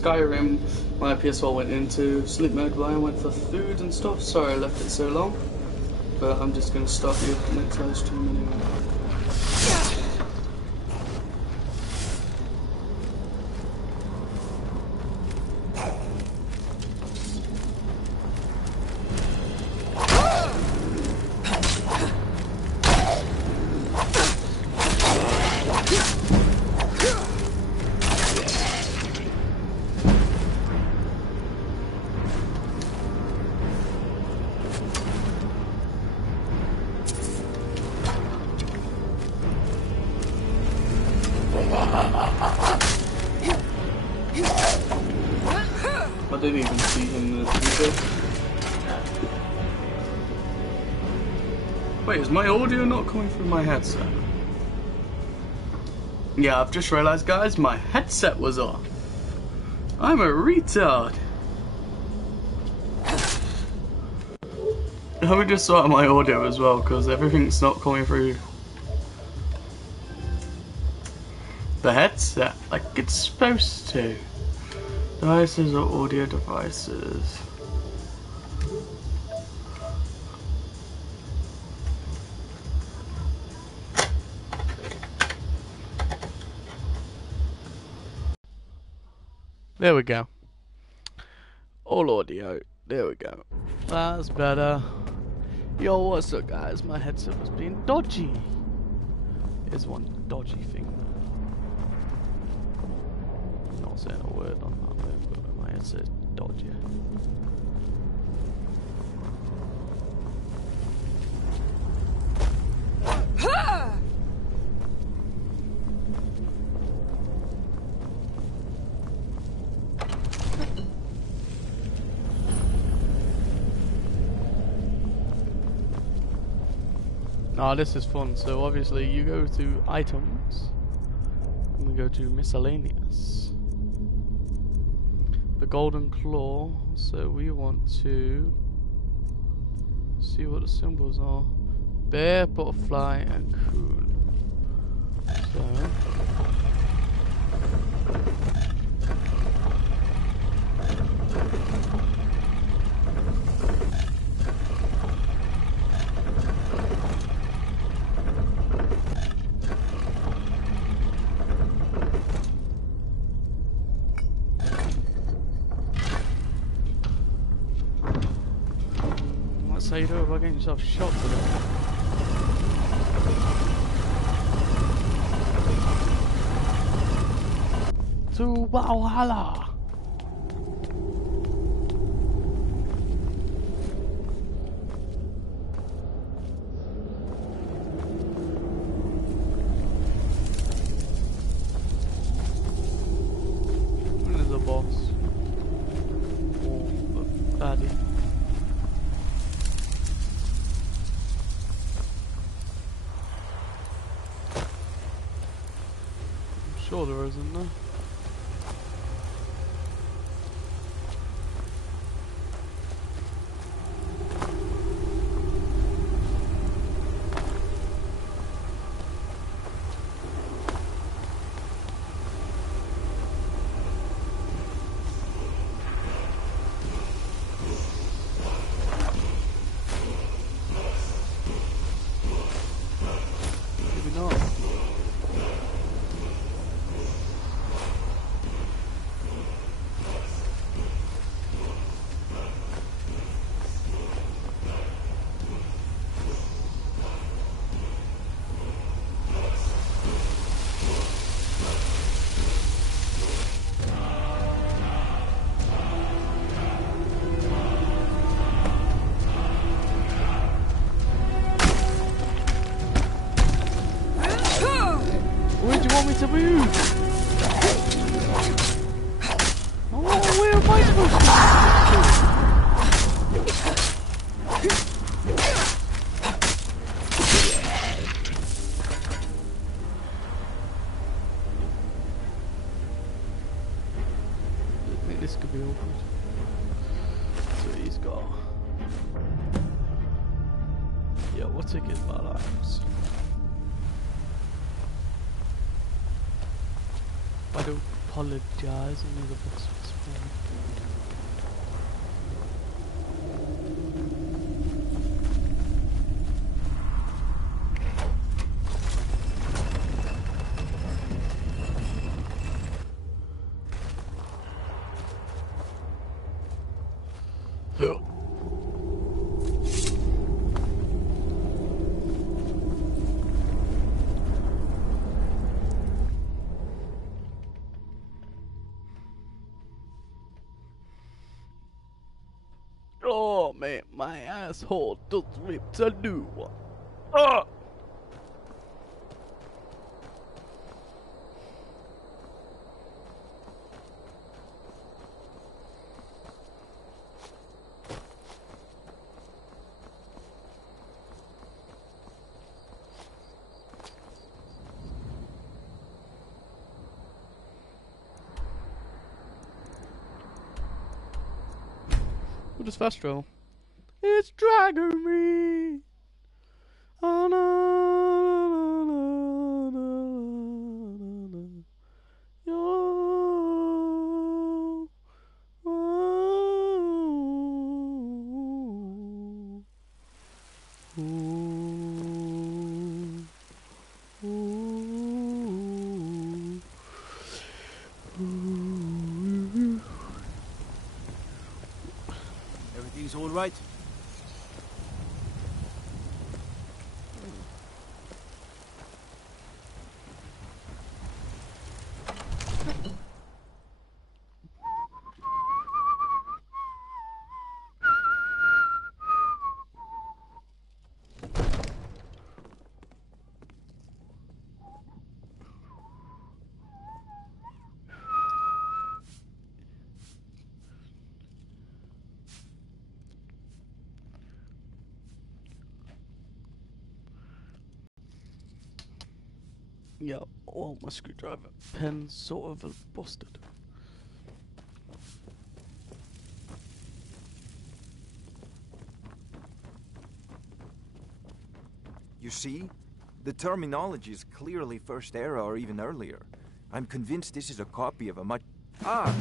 Skyrim, my PS4 went into sleep mode while I went for food and stuff. Sorry I left it so long, but I'm just going to start the next live stream anyway. I didn't even see him in the video. Wait, is my audio not coming through my headset? Yeah, I've just realised, guys, my headset was off. I'm a retard. Let me just sort out my audio as well, because everything's not coming through the headset like it's supposed to. Devices or audio devices. There we go. All audio. There we go. That's better. Yo, what's up, guys? My headset was being dodgy. Here's one dodgy thing. Not saying a word on that there, but my headset's dodgy. Ah, this is fun. So obviously you go to items and we go to miscellaneous. The golden claw, so we want to see what the symbols are. Bear, butterfly and coon. So that's how you do it by getting yourself shot with it. To Valhalla! When is the boss? Or the baddie? Sure there isn't there. Maybe not. Where do you want me to move? Oh, where am I supposed I think this could be awkward. So he's got. Yeah, we'll take it by lives. I do apologise, I need a box Oh man, my asshole just ripped a new one. Ah! We'll just fast travel. It's dragging me. Oh, no, no, no, no, no. Yo. Ooh. Ooh. Ooh. Everything's all right? Yeah, well, my screwdriver pen's sort of busted. You see? The terminology is clearly First Era or even earlier. I'm convinced this is a copy of a much... Ah!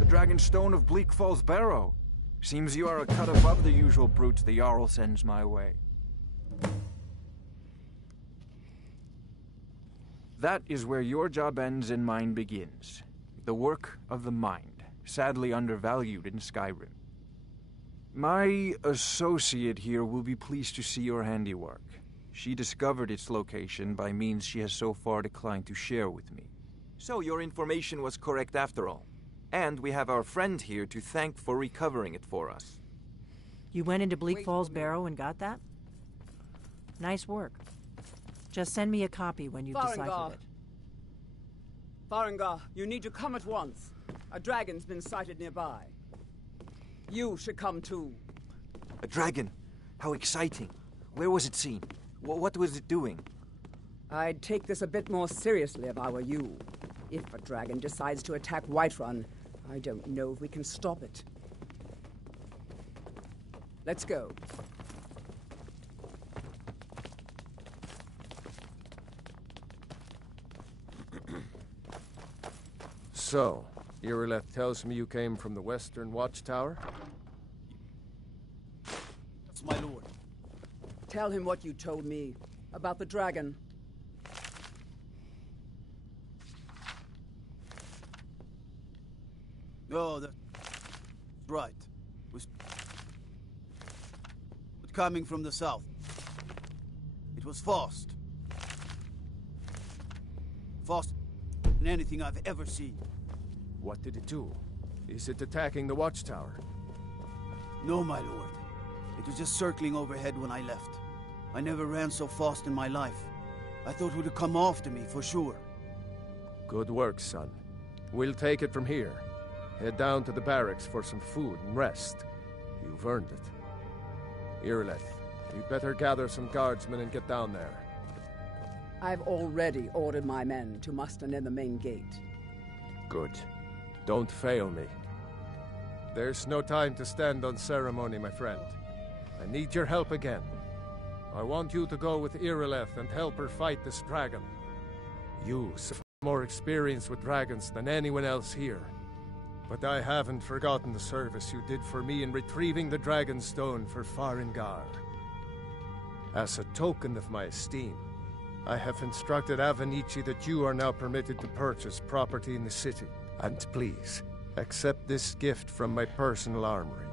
The Dragon Stone of Bleak Falls Barrow. Seems you are a cut above the usual brutes the Jarl sends my way. That is where your job ends and mine begins. The work of the mind, sadly undervalued in Skyrim. My associate here will be pleased to see your handiwork. She discovered its location by means she has so far declined to share with me. So your information was correct after all. And we have our friend here to thank for recovering it for us. You went into Bleak Falls Barrow and got that? Nice work. Just send me a copy when you've deciphered it. Farengar, you need to come at once. A dragon's been sighted nearby. You should come too. A dragon? How exciting. Where was it seen? What was it doing? I'd take this a bit more seriously if I were you. If a dragon decides to attack Whiterun, I don't know if we can stop it. Let's go. So, Irileth tells me you came from the Western Watchtower? That's my lord. Tell him what you told me about the dragon. Oh, that's right. Was coming from the south. It was fast. Faster than anything I've ever seen. What did it do? Is it attacking the Watchtower? No, my lord. It was just circling overhead when I left. I never ran so fast in my life. I thought it would have come after me, for sure. Good work, son. We'll take it from here. Head down to the barracks for some food and rest. You've earned it. Irileth, you'd better gather some guardsmen and get down there. I've already ordered my men to muster near the main gate. Good. Don't fail me. There's no time to stand on ceremony, my friend. I need your help again. I want you to go with Irileth and help her fight this dragon. You have more experience with dragons than anyone else here. But I haven't forgotten the service you did for me in retrieving the Dragon Stone for Farengar. As a token of my esteem, I have instructed Avenici that you are now permitted to purchase property in the city. And please, accept this gift from my personal armory.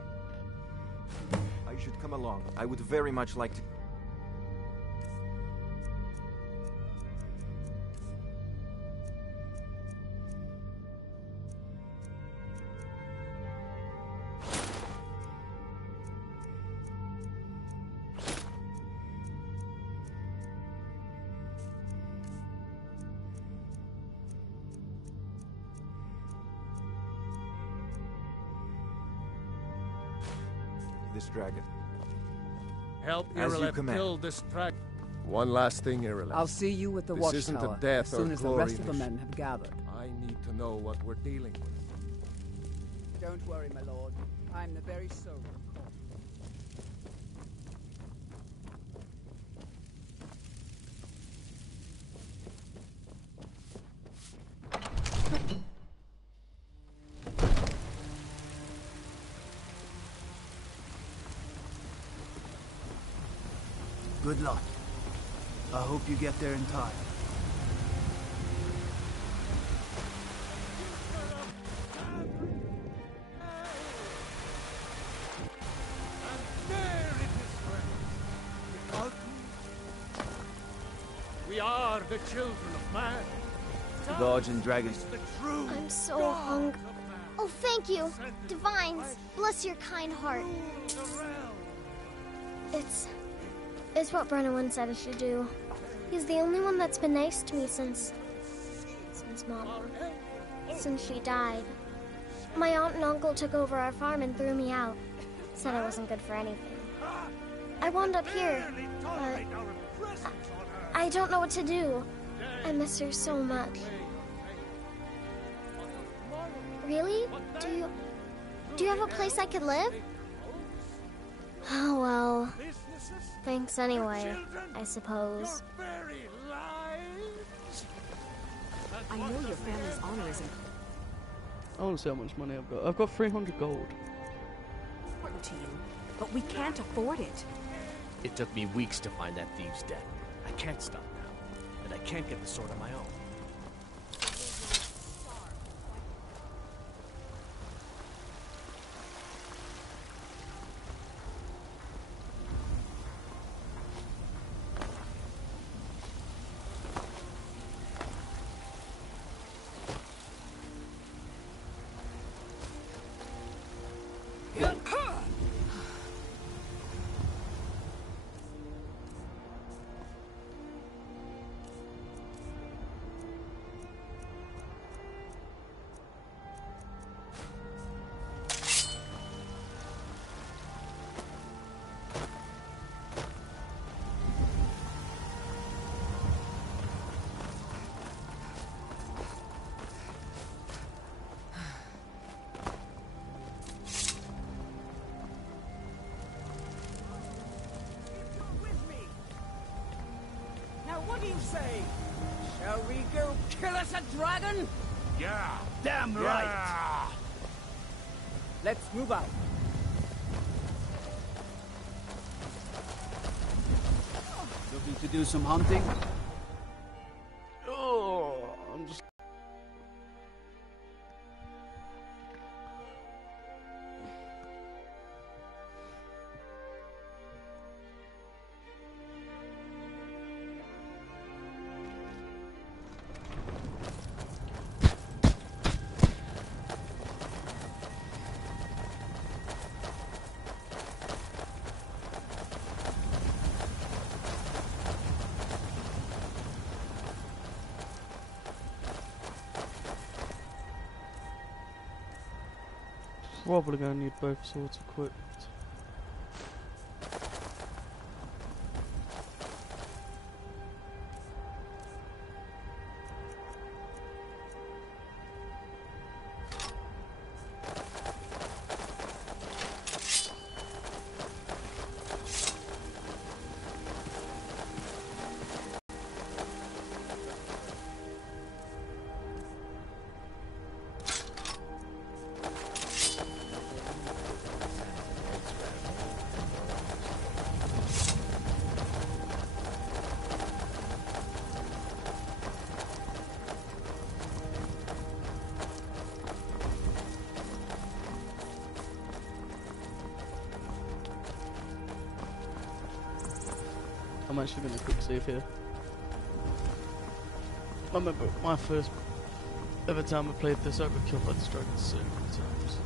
I should come along. I would very much like to... this dragon. Help As you Irileth command. kill this dragon. One last thing, Irileth. I'll see you at the This isn't a watchtower death as soon or as the glory rest of the mission. men have gathered. I need to know what we're dealing with. Don't worry, my lord. I'm the very soul of caution. Good luck. I hope you get there in time. We are the children of man. The gods and dragons. The true I'm so gods hungry. of man. Oh, thank you, Divines. Bless your kind heart. The realm. It's what Brennan said I should do. He's the only one that's been nice to me since Mom. Since she died. My aunt and uncle took over our farm and threw me out. Said I wasn't good for anything. I wound up here, but I don't know what to do. I miss her so much. Really? Do you have a place I could live? Oh, well. Thanks anyway, I suppose. I know your family's honor is I want to see how much money I've got. I've got 300 gold. important to you, but we can't afford it. It took me weeks to find that thieves' den. I can't stop now, and I can't get the sword on my own. What do you say? Shall we go kill us a dragon? Yeah. Damn right. Let's move out. Looking to do some hunting? Oh, I'm just. Probably gonna need both swords equipped. I'm actually going to quick save here. I remember my first ever time I played this, I got killed by the dragons so many times.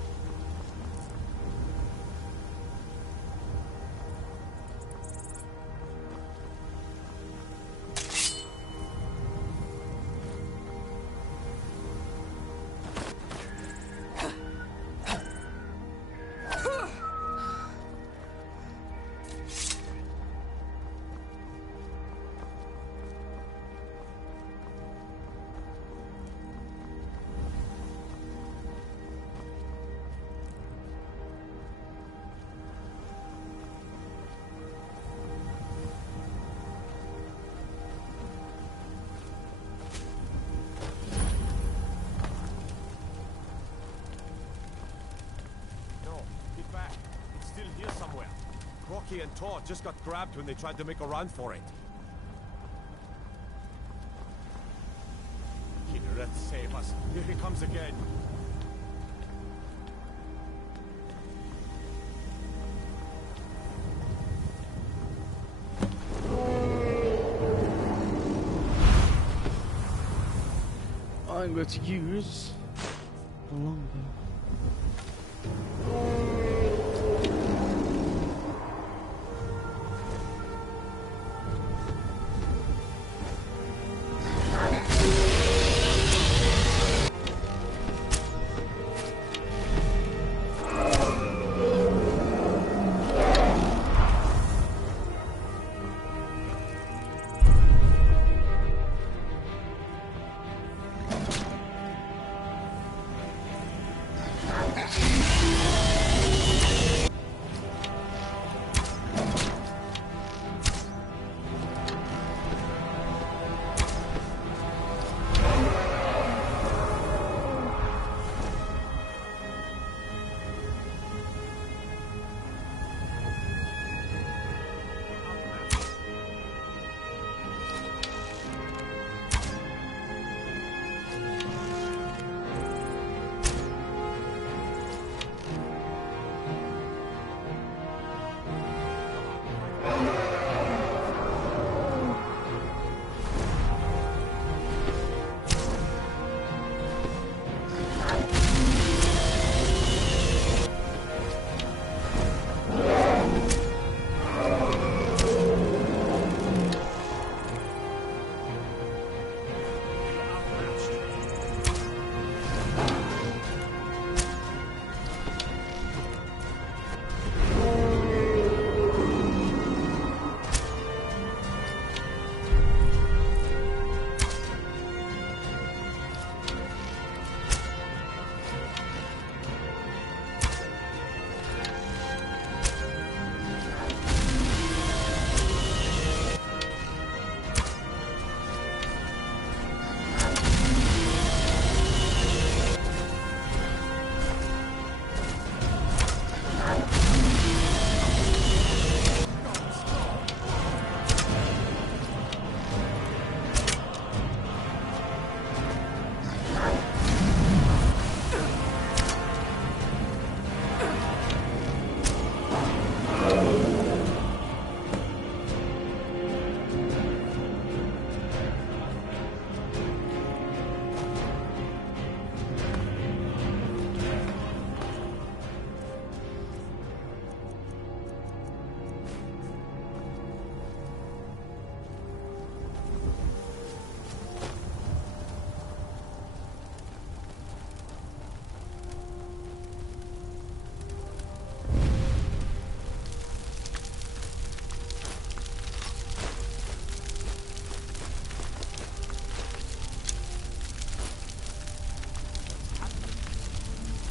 Rocky and Todd just got grabbed when they tried to make a run for it. Kinnereth, save us. Here he comes again. I'm going to use the longbow.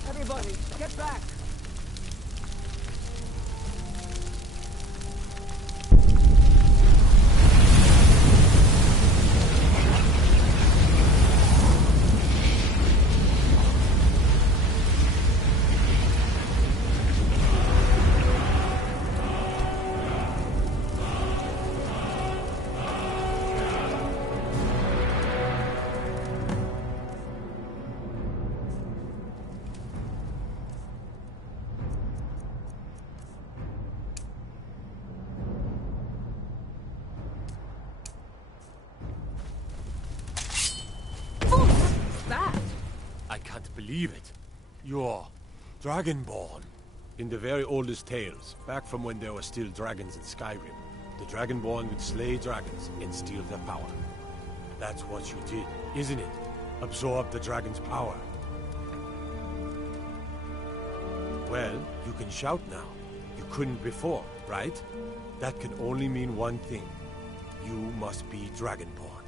Everybody, get back! believe it. You're Dragonborn. In the very oldest tales, back from when there were still dragons in Skyrim, the Dragonborn would slay dragons and steal their power. That's what you did, isn't it? Absorb the dragon's power. Well, you can shout now. You couldn't before, right? That can only mean one thing. You must be Dragonborn.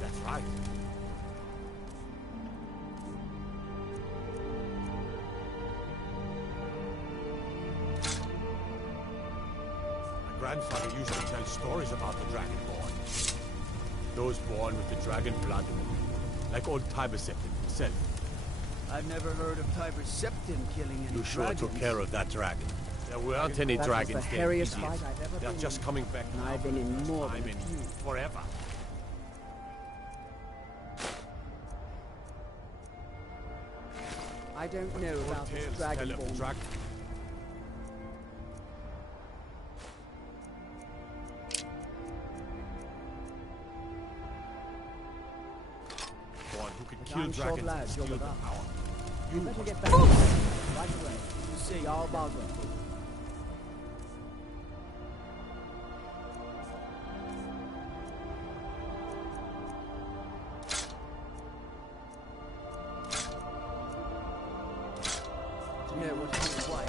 That's right. My grandfather used to tell stories about the Dragonborn. Those born with the dragon blood, like old Tiber Septim himself. I've never heard of Tiber Septim killing any You sure dragons. took care of that dragon. There weren't any That dragons was the then, hairiest idiot. fight I've ever They're been just in. coming back And now. I've been in more I'm than a in few. forever. I don't know about this Tales tell of Dragonborn. dragon. One who can But kill I'm sure dragons glad and you're steal with their us. power. You You better must get back right away. You say Jarl Balgruuf. to know what he required.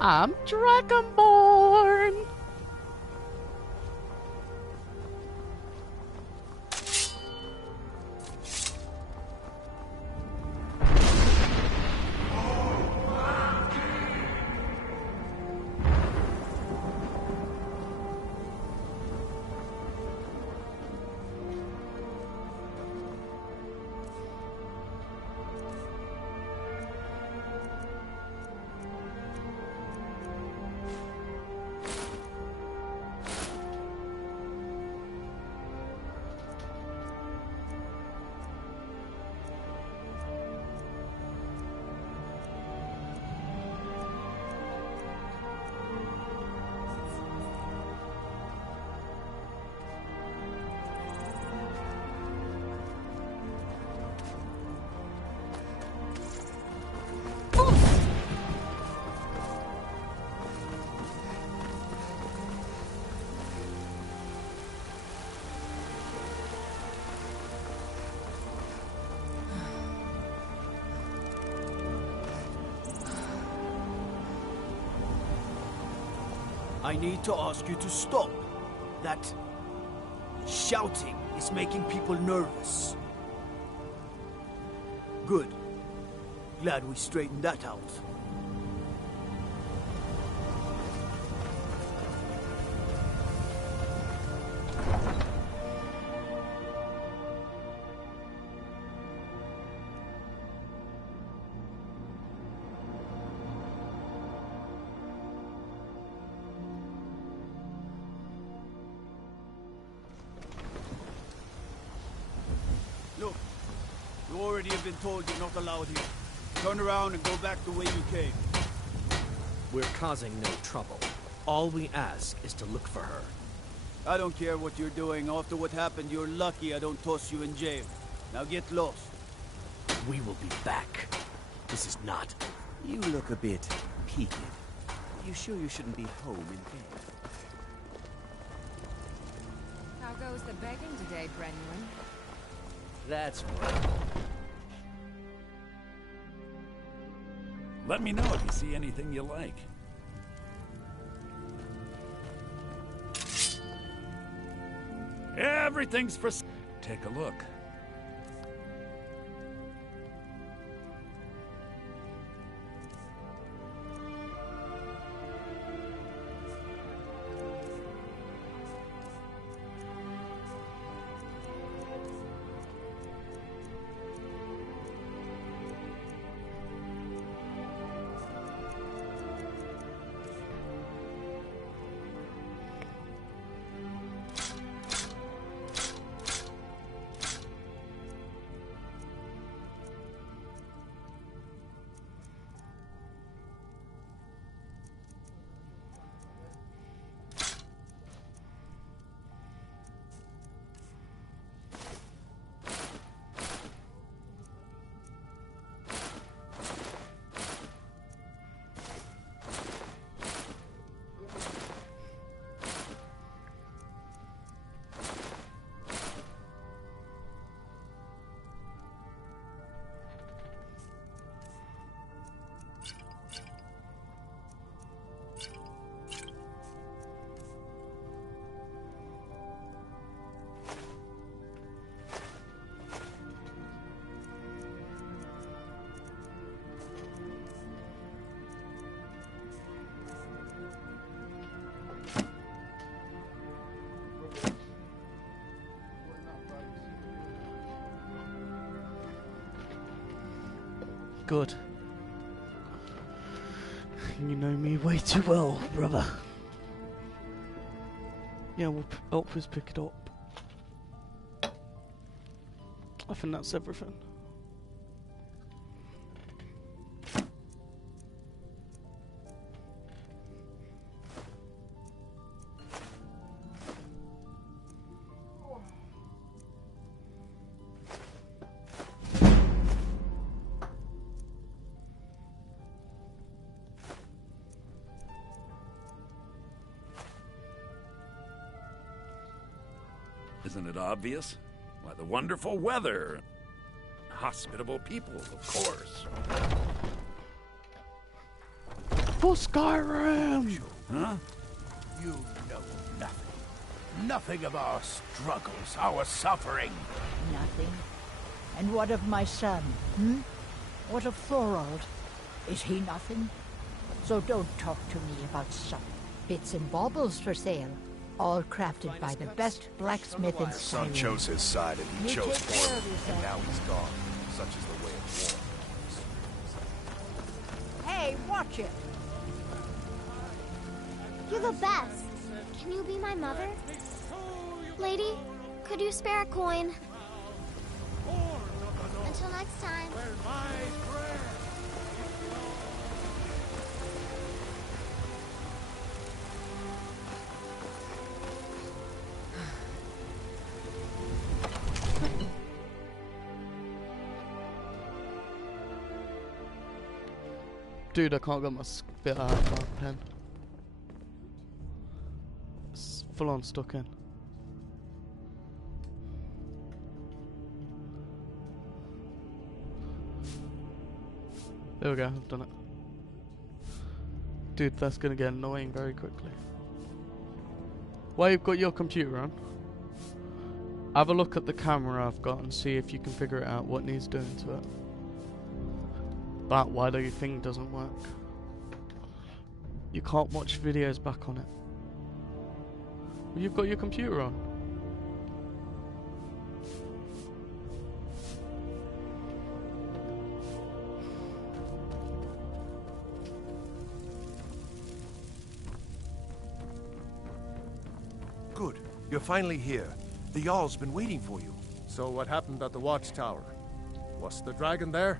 I'm Dragonborn! I need to ask you to stop. That shouting is making people nervous. Good. Glad we straightened that out. Look, you already have been told you're not allowed here. Turn around and go back the way you came. We're causing no trouble. All we ask is to look for her. I don't care what you're doing. After what happened, you're lucky I don't toss you in jail. Now get lost. We will be back. This is not... You look a bit peaked. You sure you shouldn't be home in bed? How goes the begging today, Brennan? That's right. Let me know if you see anything you like. Everything's for... Take a look. good. You know me way too well, brother. Yeah, we'll help us pick it up. I think that's everything. Isn't it obvious? Why, the wonderful weather. Hospitable people, of course. For Skyrim! Huh? You know nothing. Nothing of our struggles, our suffering. Nothing. And what of my son, What of Thorold? Is he nothing? So don't talk to me about some bits and baubles for sale. All crafted by the best blacksmith in Skyrim. Son chose his side and he chose for him, and now he's gone. Such is the way of war. Hey, watch it! You're the best. Can you be my mother? Lady, could you spare a coin? Until next time. Dude, I can't get my spit out of my pen. It's full on stuck in. There we go, I've done it. Dude, that's gonna get annoying very quickly. While you've got your computer on, have a look at the camera I've got and see if you can figure it out what needs doing to it. That why the thing doesn't work. You can't watch videos back on it. Well, you've got your computer on. Good. You're finally here. The Jarl's been waiting for you. So what happened at the watchtower? Was the dragon there?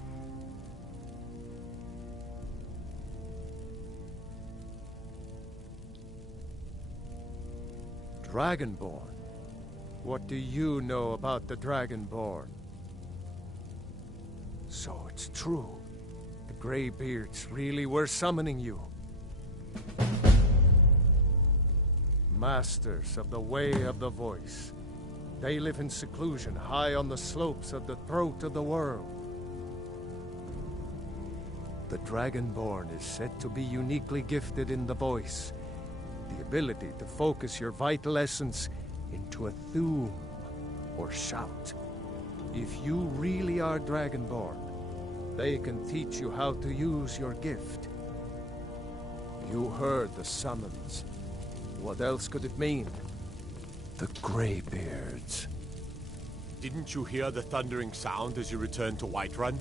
Dragonborn? What do you know about the Dragonborn? So it's true. The Greybeards really were summoning you. Masters of the Way of the Voice. They live in seclusion high on the slopes of the throat of the world. The Dragonborn is said to be uniquely gifted in the voice. The ability to focus your vital essence into a thum, or shout. If you really are Dragonborn, they can teach you how to use your gift. You heard the summons. What else could it mean? The Greybeards. Didn't you hear the thundering sound as you returned to Whiterun?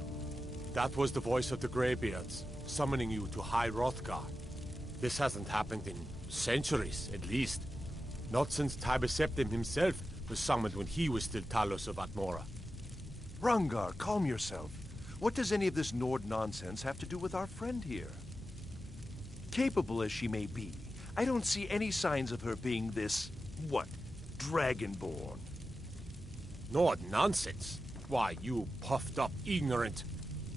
That was the voice of the Greybeards, summoning you to High Hrothgar. This hasn't happened in centuries, at least. Not since Tiber Septim himself was summoned when he was still Talos of Atmora. Rungar, calm yourself. What does any of this Nord nonsense have to do with our friend here? Capable as she may be, I don't see any signs of her being this, Dragonborn. Nord nonsense? Why, you puffed up ignorant.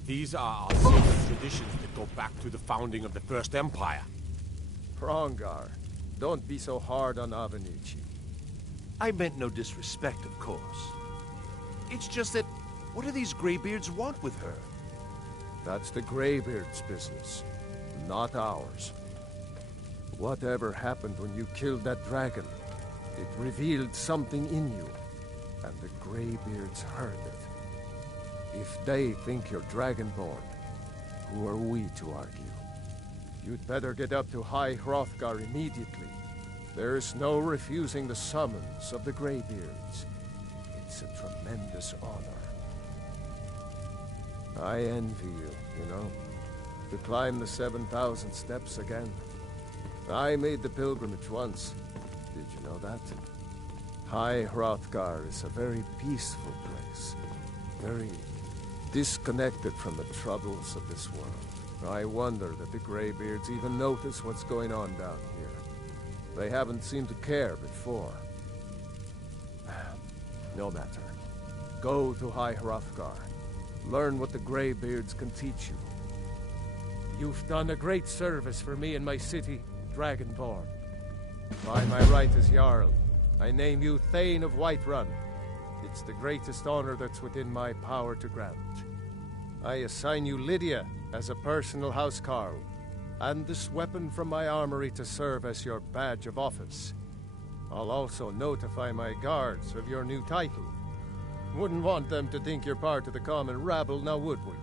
These are our sacred traditions that go back to the founding of the First Empire. Hrongar, don't be so hard on Avenici. I meant no disrespect, of course. It's just that, what do these Greybeards want with her? That's the Greybeards' business, not ours. Whatever happened when you killed that dragon, it revealed something in you, and the Greybeards heard it. If they think you're Dragonborn, who are we to argue? You'd better get up to High Hrothgar immediately. There's no refusing the summons of the Greybeards. It's a tremendous honor. I envy you, you know. To climb the 7,000 steps again. I made the pilgrimage once. Did you know that? High Hrothgar is a very peaceful place. Very disconnected from the troubles of this world. I wonder that the Greybeards even notice what's going on down here. They haven't seemed to care before. No matter. Go to High Hrothgar. Learn what the Greybeards can teach you. You've done a great service for me and my city, Dragonborn. By my right as Jarl, I name you Thane of Whiterun. It's the greatest honor that's within my power to grant. I assign you Lydia as a personal housecarl, and this weapon from my armory to serve as your badge of office. I'll also notify my guards of your new title. Wouldn't want them to think you're part of the common rabble, now would we?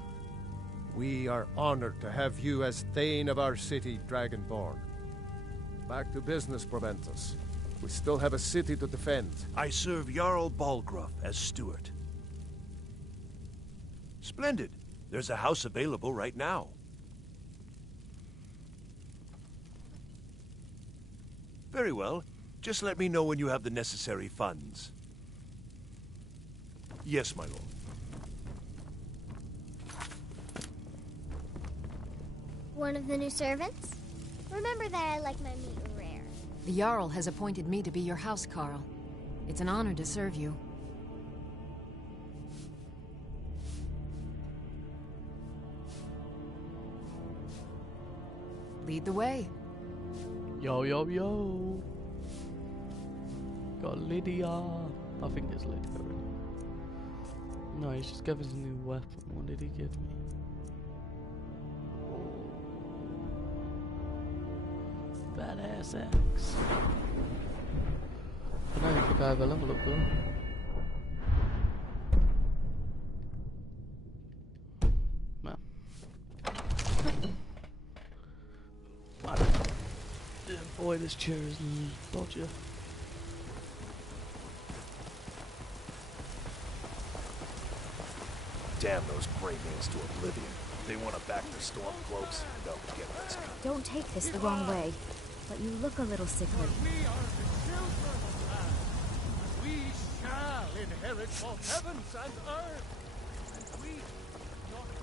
We are honored to have you as Thane of our city, Dragonborn. Back to business, Proventus. We still have a city to defend. I serve Jarl Balgruuf as steward. Splendid. There's a house available right now. Very well. Just let me know when you have the necessary funds. Yes, my lord. One of the new servants? Remember that I like my meat rare. The Jarl has appointed me to be your housecarl. It's an honor to serve you. Lead the way. Yo, yo, yo. Got Lydia. I think it's Lydia. No, he's just gave us a new weapon. What did he give me? Badass axe. I don't think I have a level up though. No. Boy, this chair is dodgy. Damn those gray mans to oblivion. They want to back their storm cloaks. They'll get this. Don't take this the wrong way, but you look a little sickly. We are the children of man. We shall inherit both heavens and earth. And we...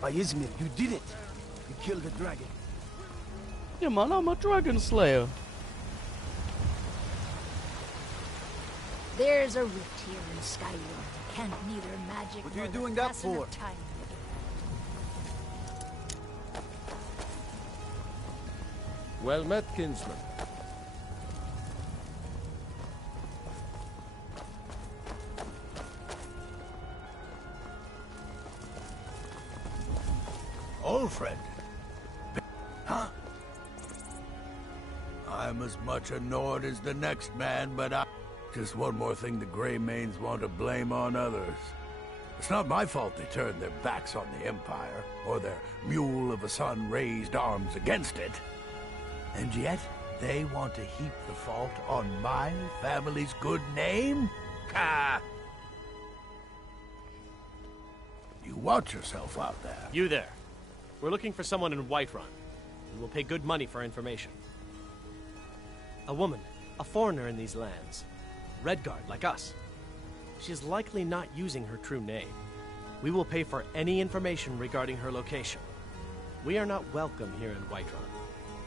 By Izmir, you did it. You killed the dragon. Yeah, man, I'm a dragon slayer. There's a rift here in Skyrim. Can't neither magic What are nor you doing the that passing for? of time. Well met, kinsman. Old friend. Huh? I'm as much a Nord as the next man, but just one more thing the Grey Manes want to blame on others. It's not my fault they turned their backs on the Empire, or their mule of a son raised arms against it. And yet, they want to heap the fault on my family's good name? Ha! You watch yourself out there. You there. We're looking for someone in Whiterun. We will pay good money for information. A woman, a foreigner in these lands. Redguard, like us. She is likely not using her true name. We will pay for any information regarding her location. We are not welcome here in Whiterun,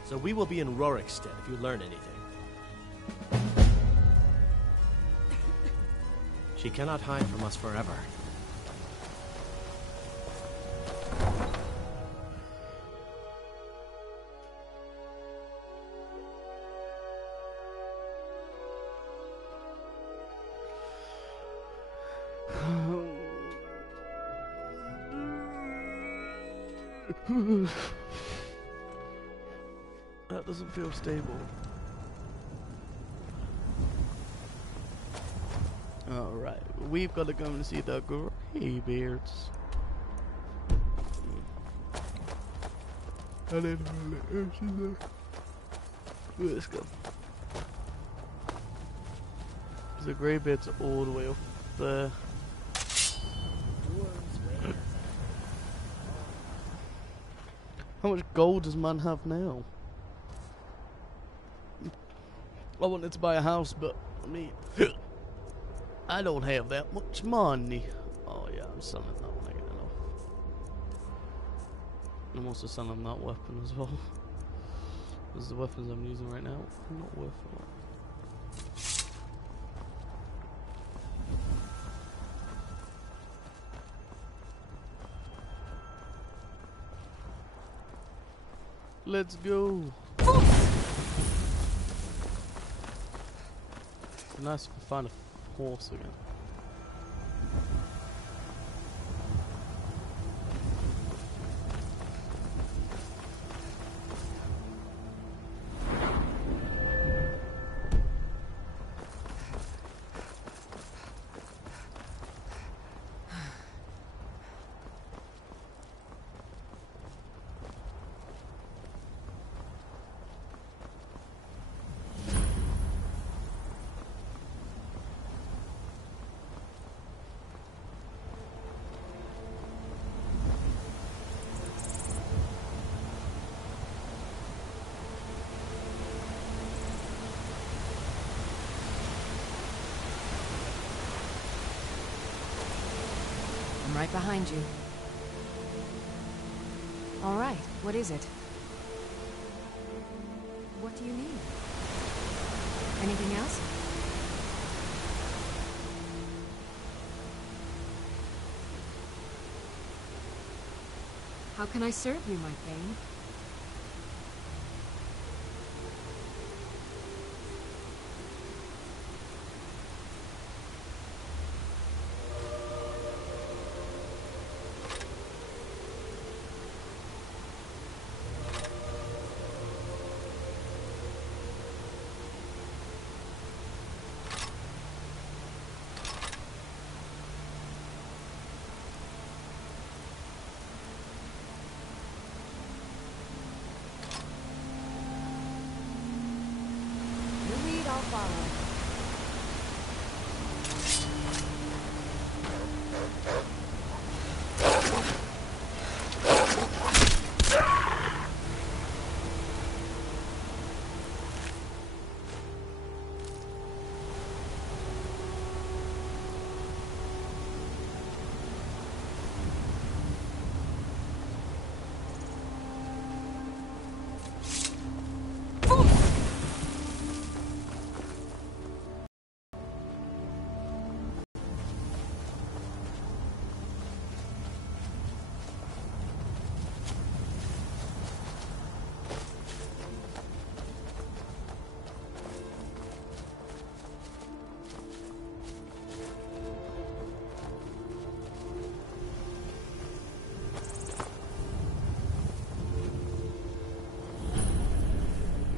so we will be in Rorikstead if you learn anything. She cannot hide from us forever. That doesn't feel stable. Alright, we've got to go and see the Greybeards. Let's go. The Greybeards are all the way up there. How much gold does man have now? I wanted to buy a house, but I mean, I don't have that much money. Oh yeah, I'm selling that one again. I'm also selling that weapon as well. Because the weapons I'm using right now are not worth a lot. Let's go. Be nice if we find a horse again. I'm right behind you. All right, what is it? What do you need? Anything else? How can I serve you, my Thane?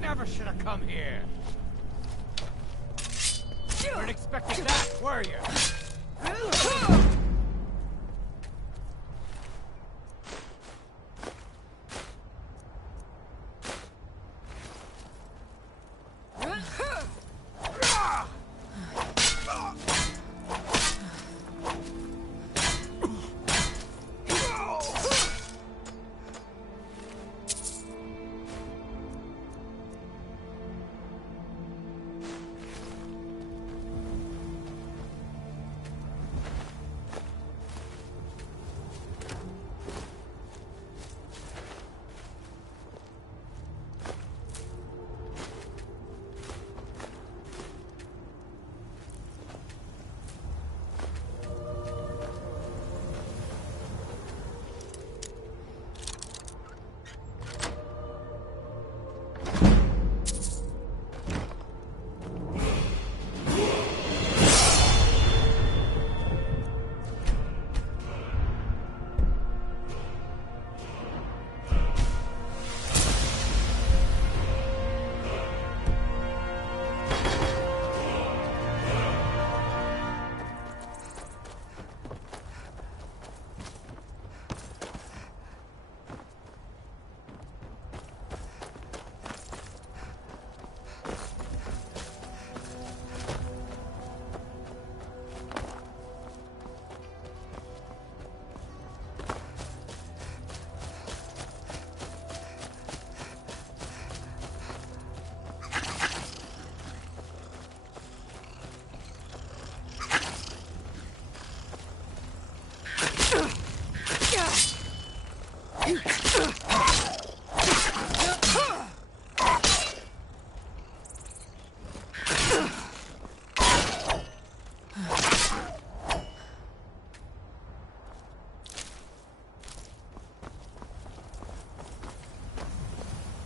Never should have come here. You weren't expecting that, were you?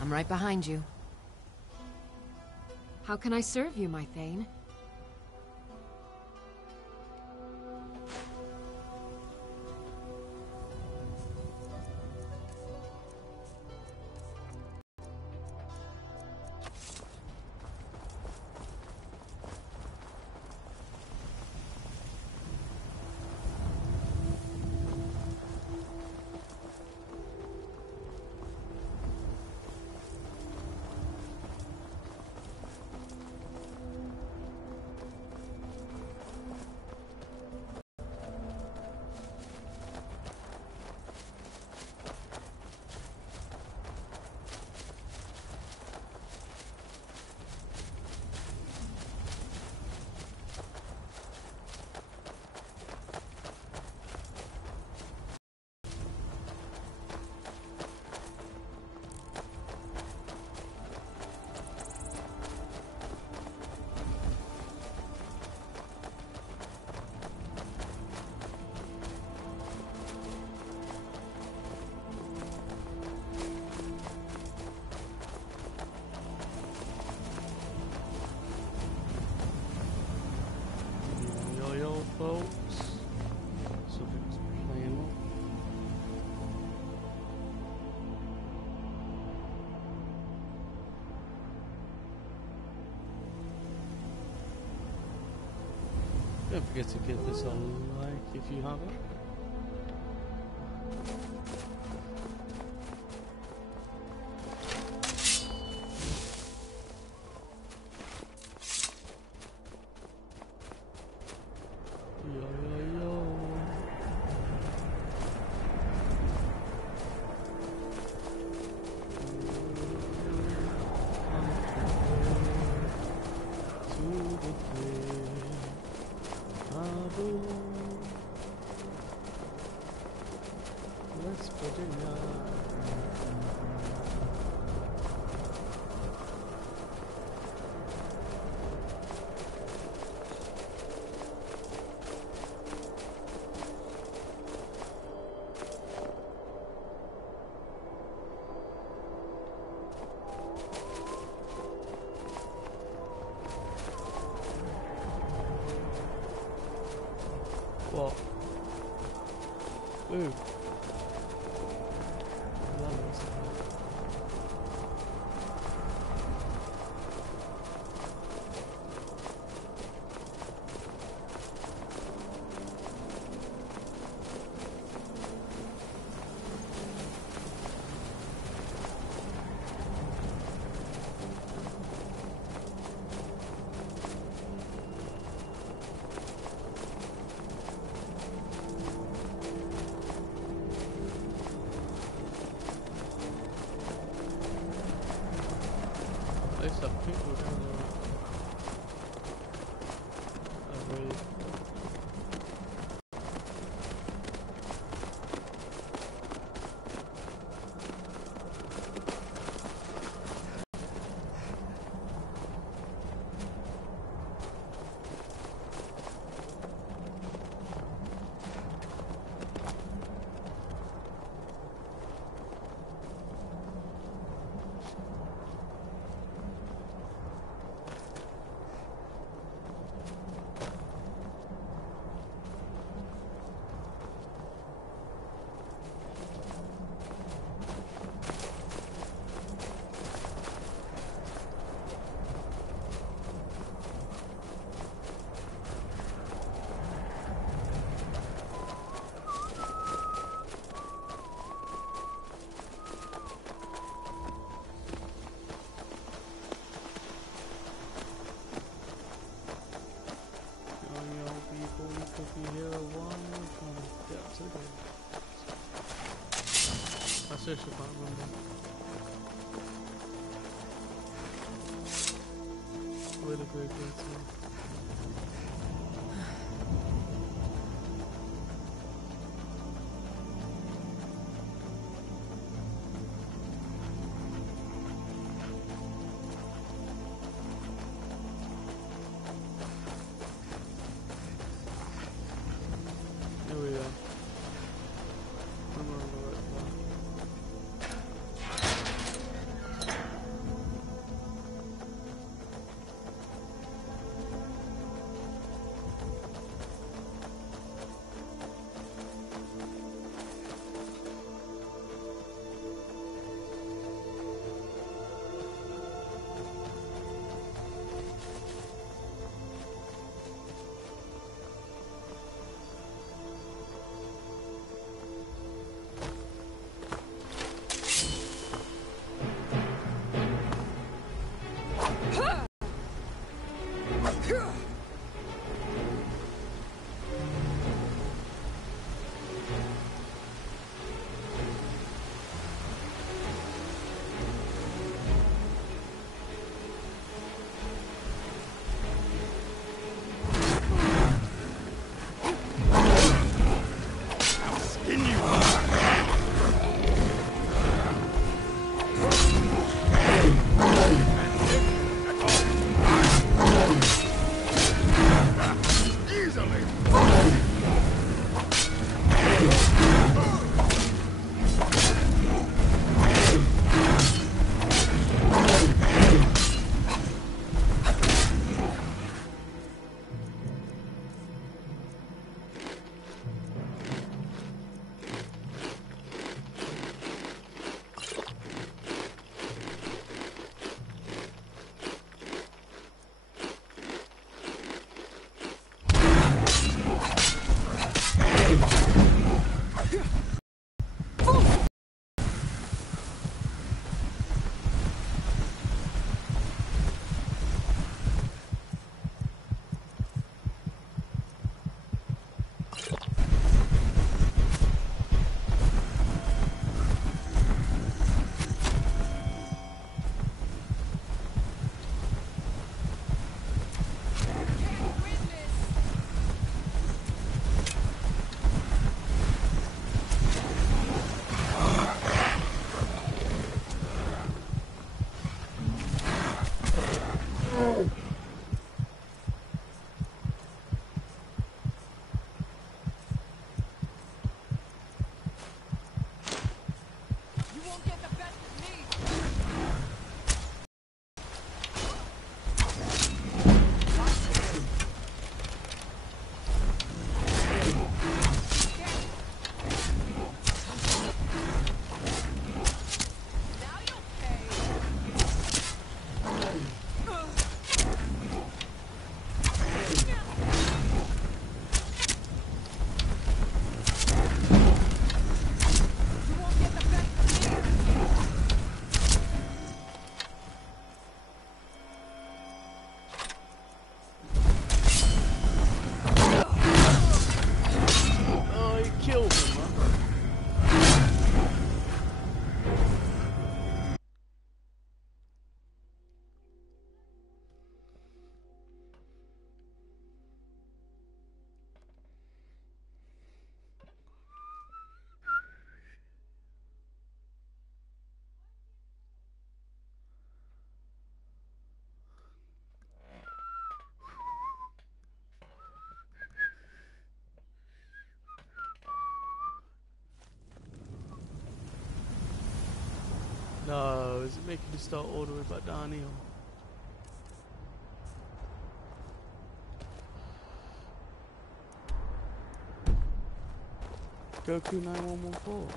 I'm right behind you. How can I serve you, my Thane? Yo, folks. Something's playing up. Don't forget to give this a like if you haven't. What? Ooh. There's some people down there. I seriously can't remember. Really great too. Here we go. I'm on the right one. No, is it making me start all the way back down here? Goku 9114.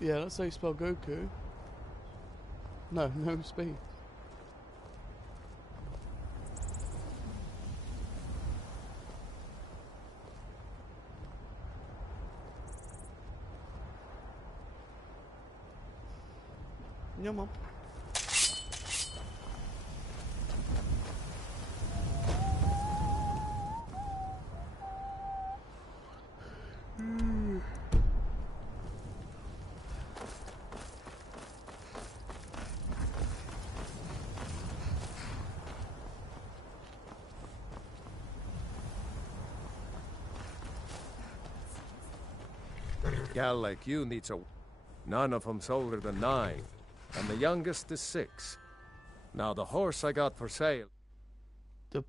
Yeah, that's how you spell Goku. No, no speed. Yeah, Mom. A gal like you needs a... None of them's older than 9, and the youngest is 6. Now the horse I got for sale... That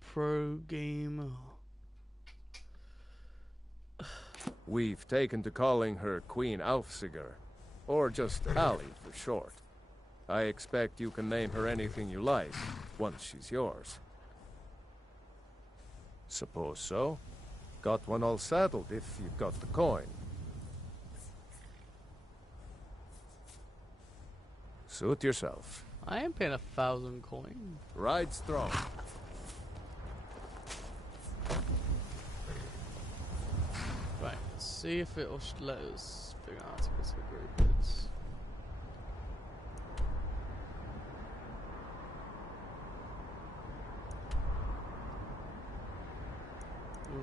pro gamer. We've taken to calling her Queen Alfsiger, or just Allie for short. I expect you can name her anything you like, once she's yours. Suppose so. Got one all saddled if you've got the coin. Suit yourself. I ain't paying 1,000 coins. Ride strong. Right, let's see if it'll let us figure out specific bits.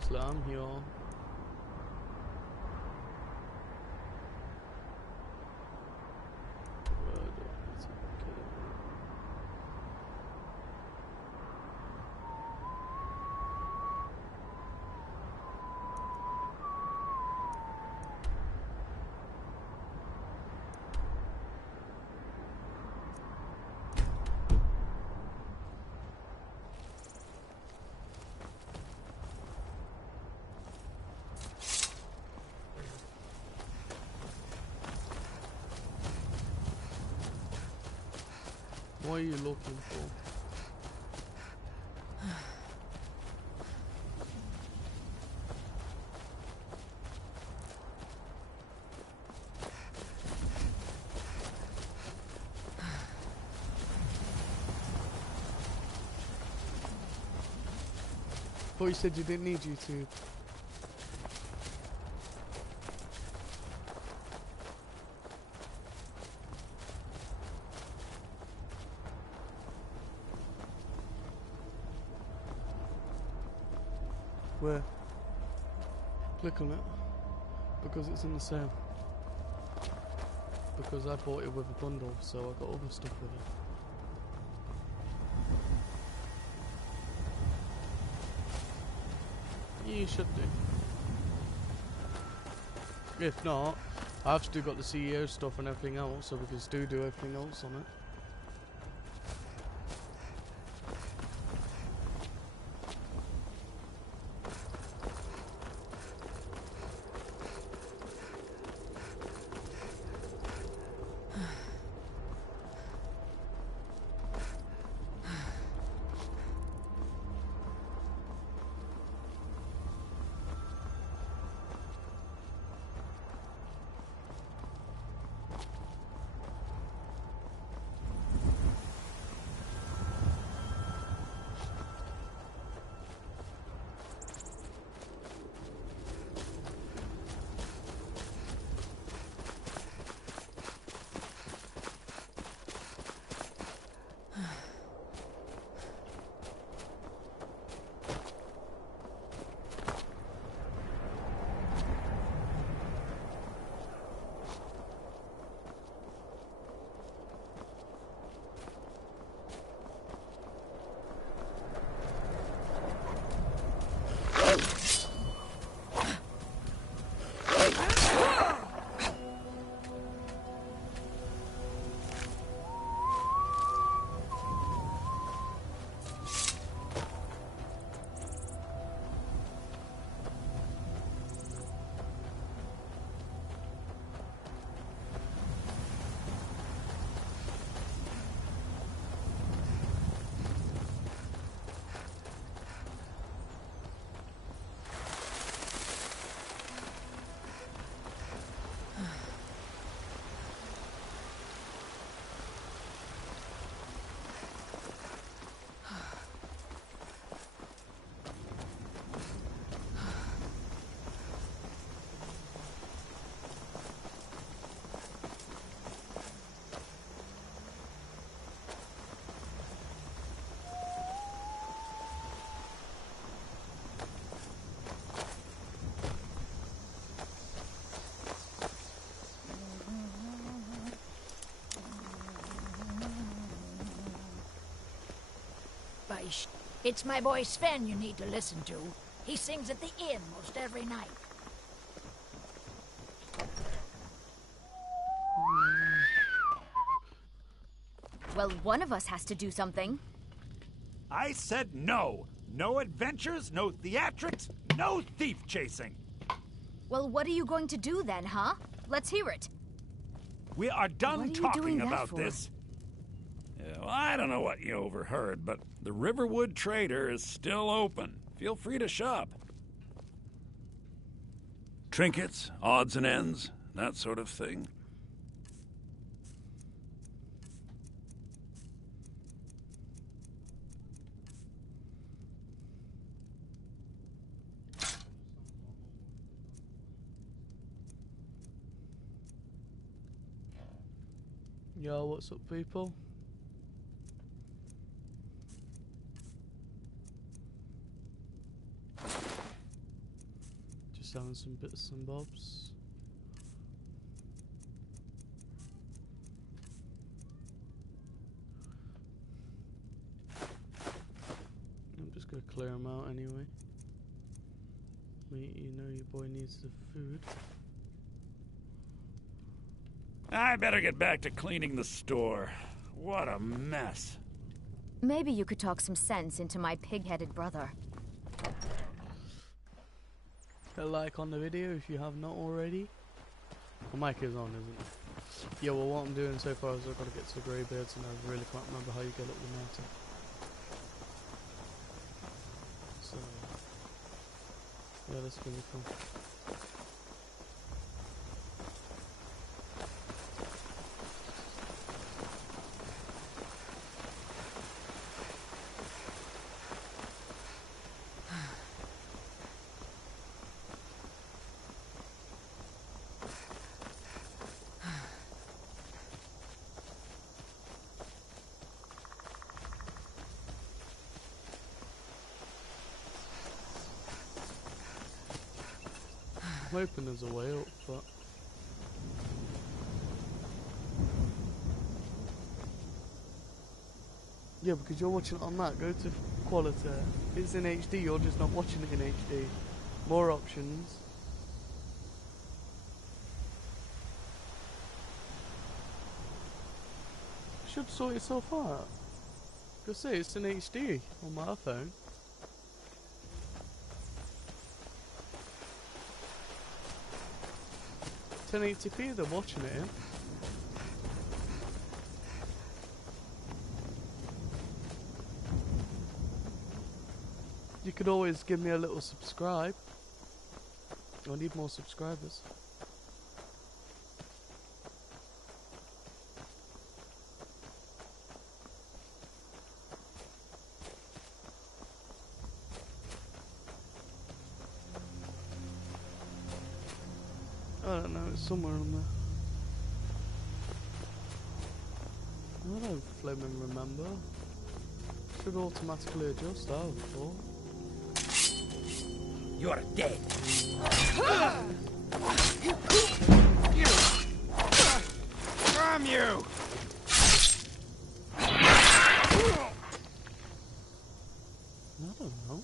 Islam here. What are you looking for? Thought you said you didn't need YouTube. Where? Click on it. Because it's in the sale. Because I bought it with a bundle, so I got other stuff with it. You should do. If not, I've still got the CEO stuff and everything else, so we can still do everything else on it. It's my boy Sven you need to listen to. He sings at the inn most every night. Well, one of us has to do something. I said no. No adventures, no theatrics, no thief chasing. Well, what are you going to do then, huh? Let's hear it. We are done talking about for? this. Yeah, well, I don't know what you overheard, but the Riverwood Trader is still open. Feel free to shop. Trinkets, odds and ends, that sort of thing. Yo, what's up, people? Just having some bits and bobs. I'm just gonna clear them out anyway. You know your boy needs the food. I better get back to cleaning the store. What a mess. Maybe you could talk some sense into my pig-headed brother. Hit a like on the video if you have not already. The mic is on, isn't it? Yeah, well, what I'm doing so far is I've got to get to the greybeards, and I really can't remember how you get up the mountain. So, yeah, that's gonna be fun. I'm hoping there's a way up, but yeah, because you're watching it on that. Go to quality. It's in HD. You're just not watching it in HD. More options. Should sort yourself out. Go see, it's in HD on my phone. It's 1080p they're watching it in. You could always give me a little subscribe. I need more subscribers. I don't know, it's somewhere on there. I don't flaming remember. Should automatically adjust, I would have thought. You're dead. From you! I don't know.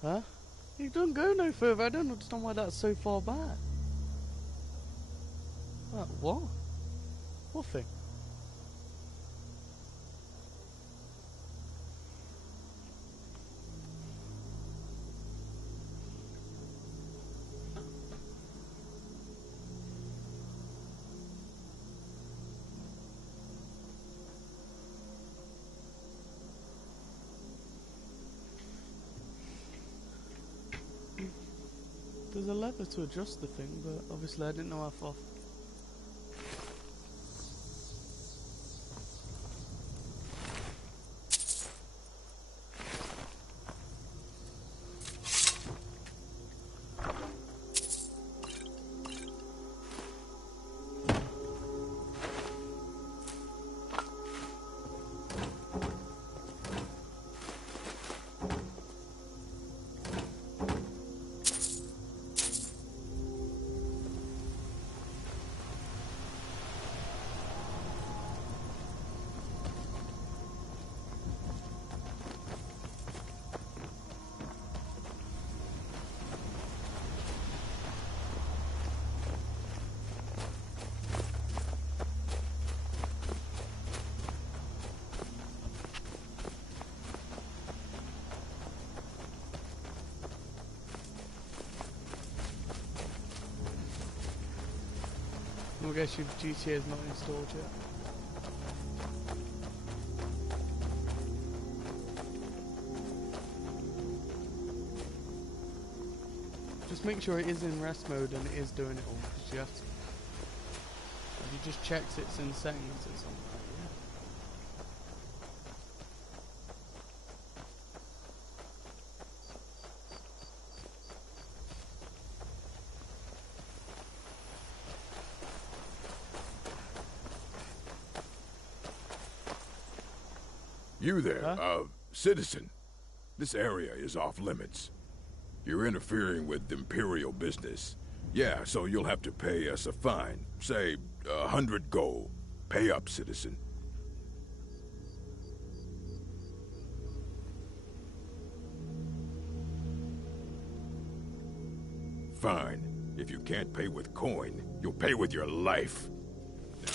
Huh? You don't go no further. I don't understand why that's so far back. What? What thing? There's a lever to adjust the thing, but obviously I didn't know how far. I guess your GTA is not installed yet. Just make sure it is in rest mode and it is doing it all, because you have to. Have you just checked it's in settings or something like You there, citizen. This area is off limits. You're interfering with Imperial business. Yeah, so you'll have to pay us a fine. Say, 100 gold. Pay up, citizen. Fine. If you can't pay with coin, you'll pay with your life.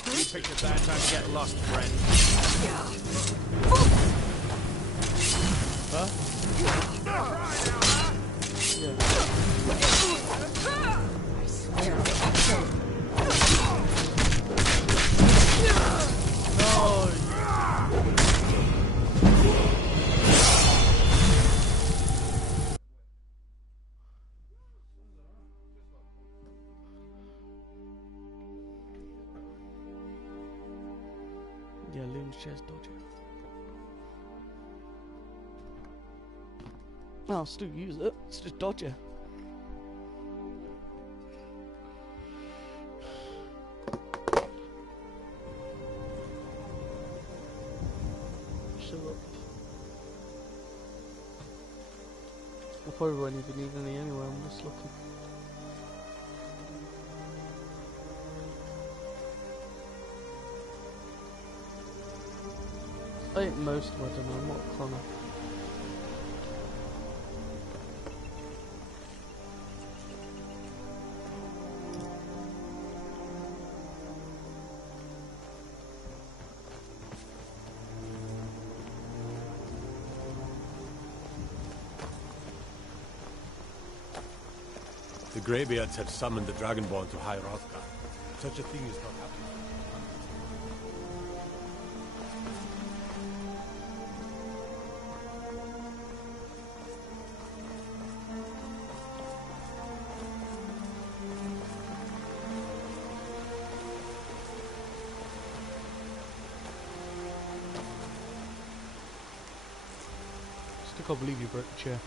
Now, you picked a bad time to get lost, friend. Huh? Yeah, Loom's chest dodgy. I'll still use it, it's just dodgy. Shut up. I probably won't even need any anyway, I'm just looking. I think most of them, I don't know, I'm not a chrono. The Greybeards have summoned the Dragonborn to High Hrothgar. Such a thing is not happening. Still can't believe you broke the chair.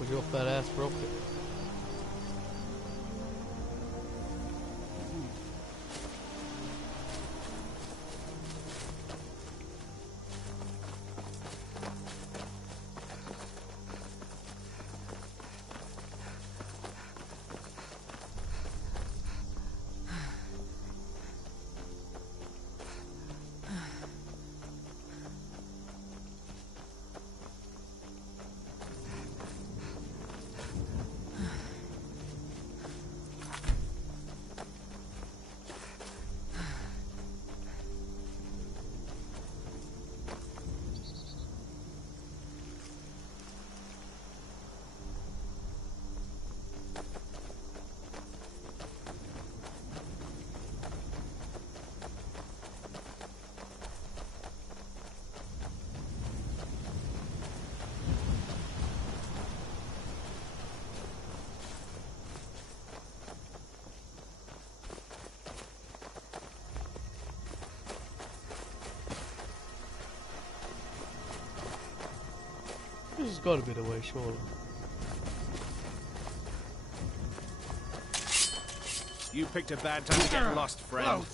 With your fat ass broke it. This has got a bit away, surely. You picked a bad time to get lost, friend.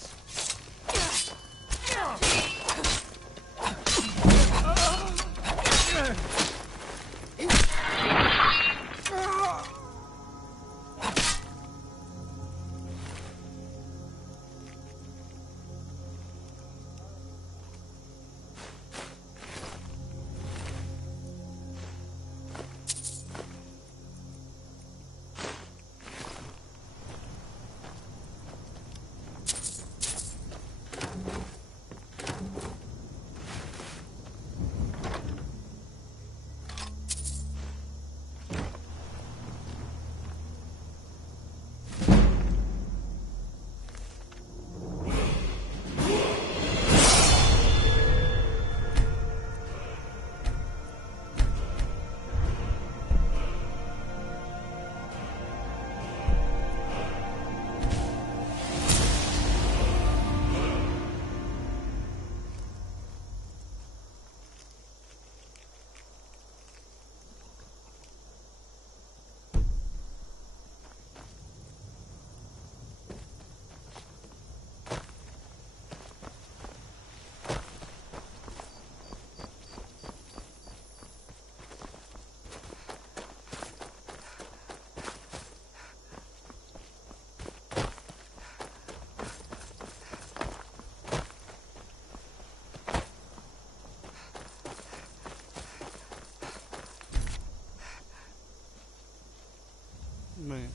Mate,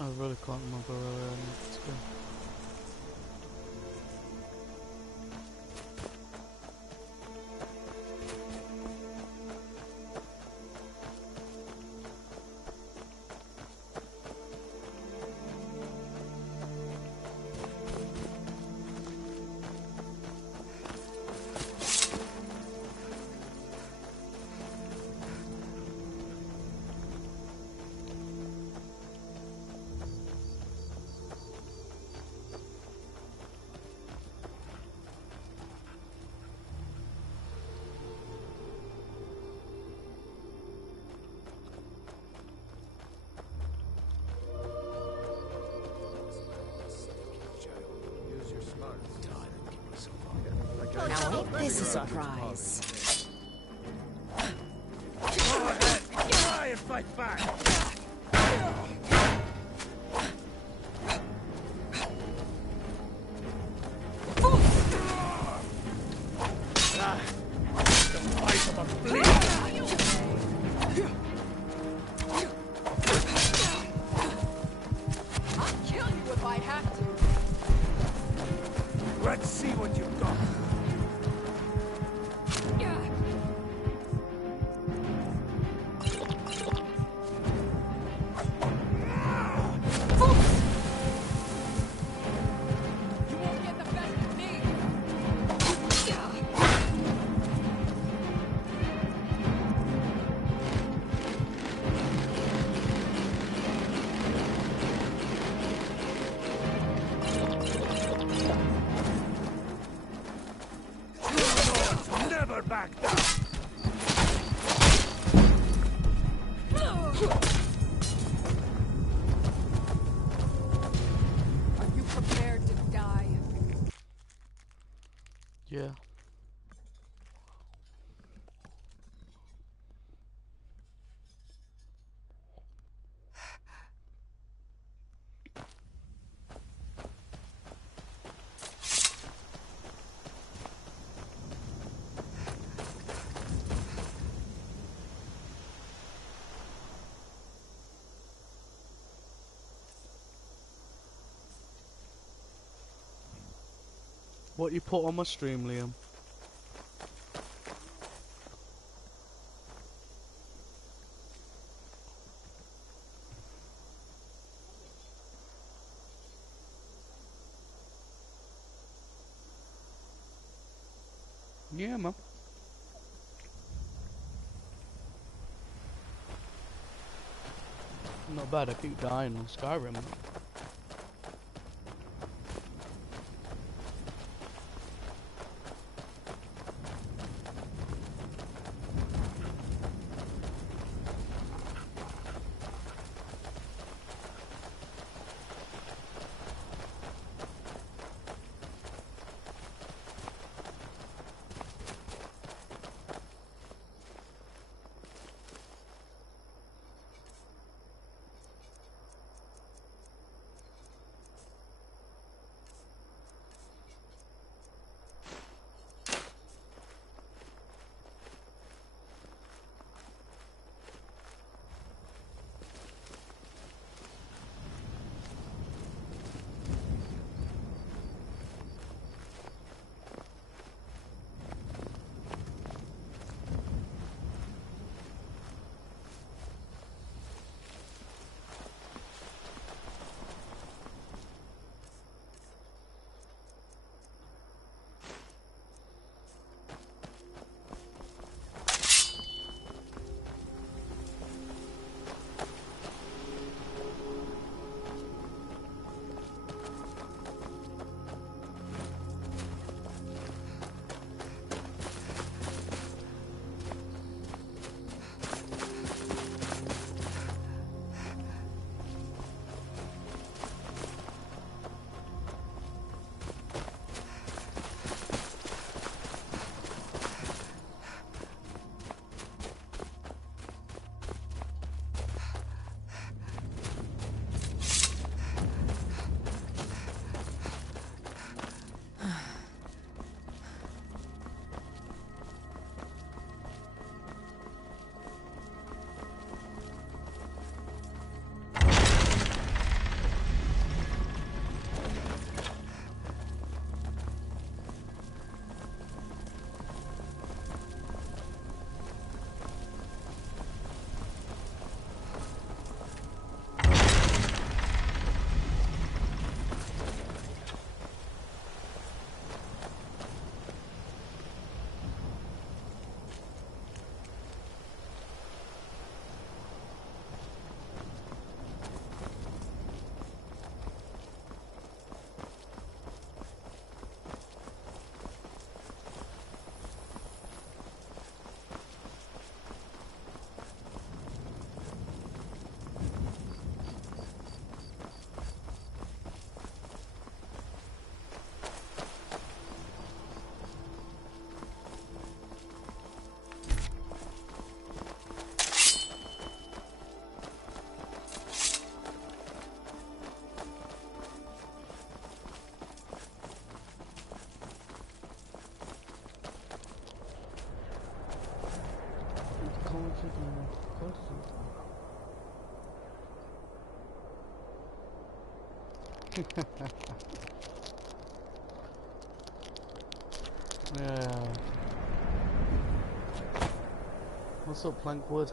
I really can't remember where I need to go. Now ain't this a surprise? Go ahead! Try and fight back! The life of a bleed! I'll kill you if I have to. Let's see what you've got. You won't get the best of me. Never back down! Are you prepared to die? Yeah. What you put on my stream, Liam? Yeah, man. Not bad, I keep dying on Skyrim. Yeah. What's up, Plankwood?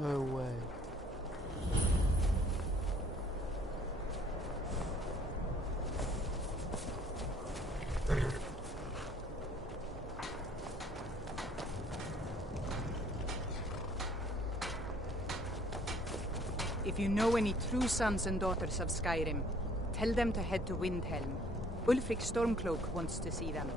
No way. If you know any true sons and daughters of Skyrim, tell them to head to Windhelm. Ulfric Stormcloak wants to see them.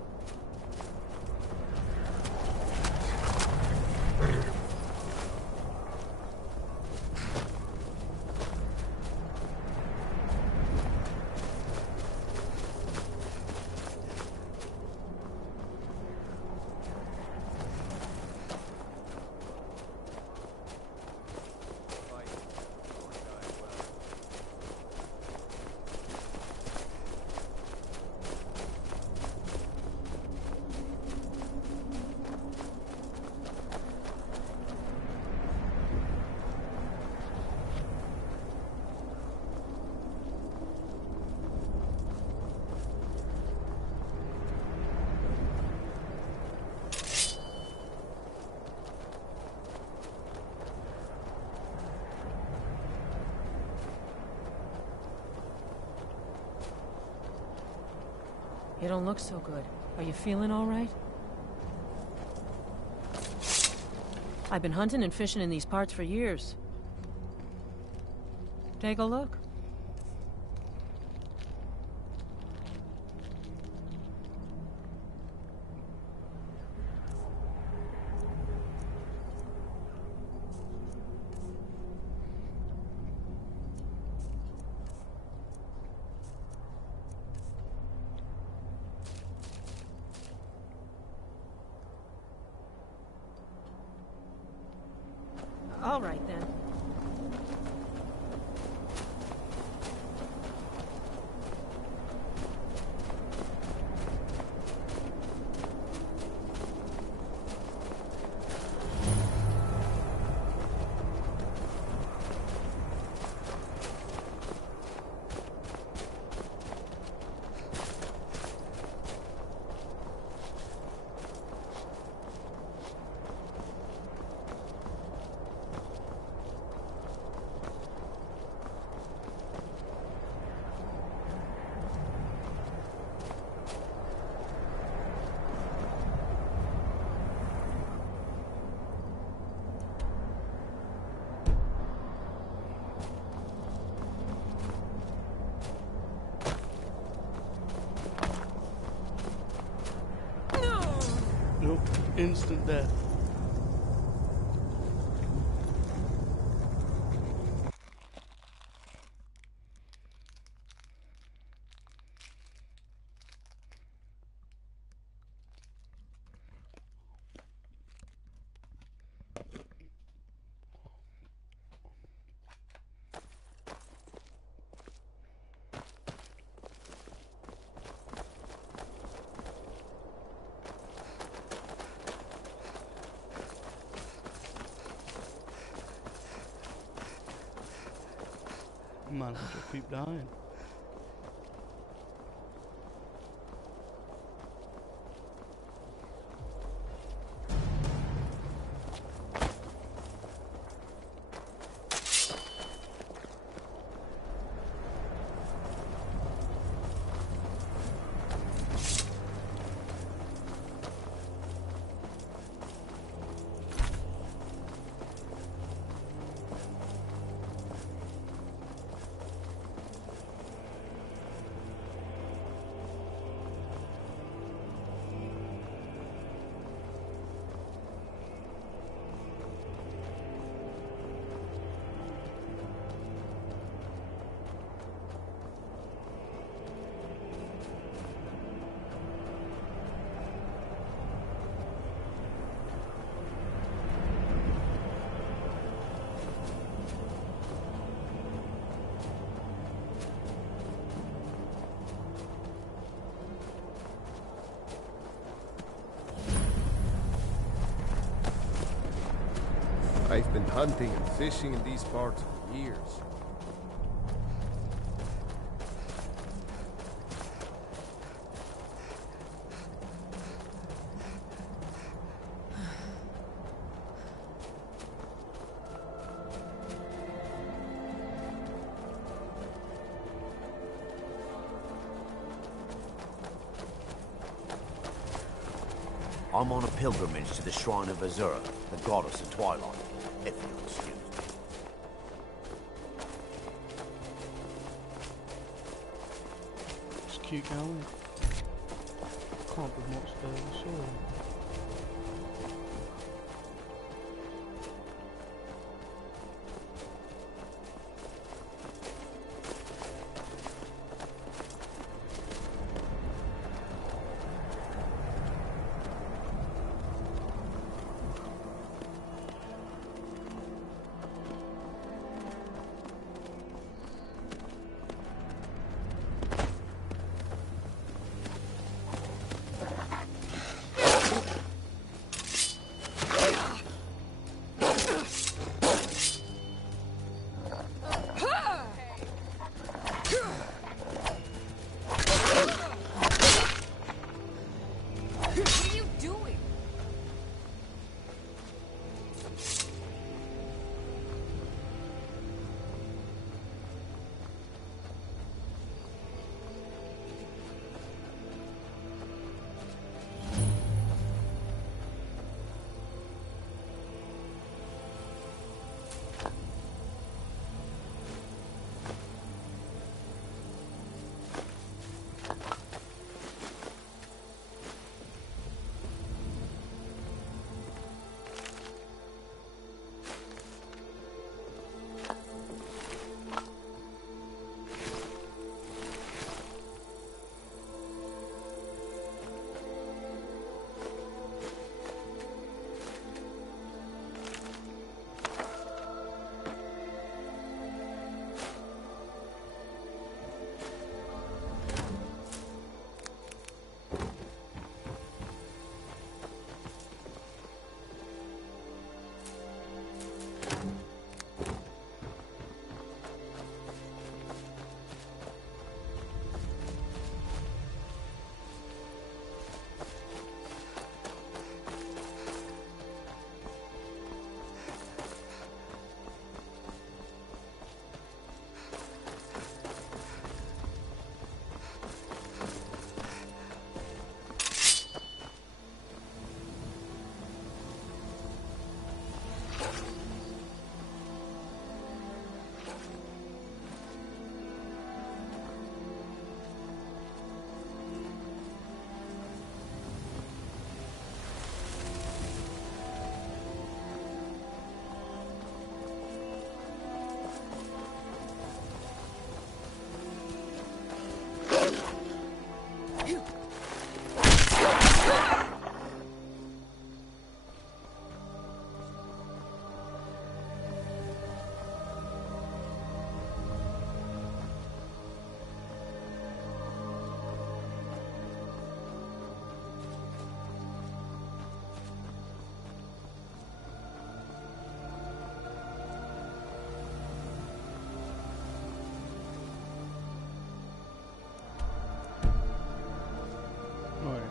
You don't look so good. Are you feeling all right? I've been hunting and fishing in these parts for years. Take a look. All right, then. Nope. Instant death. Man, I just keep dying. I've been hunting and fishing in these parts for years. I'm on a pilgrimage to the shrine of Azura, the goddess of twilight, if you'll excuse me. Just keep going. Can't be much further, surely.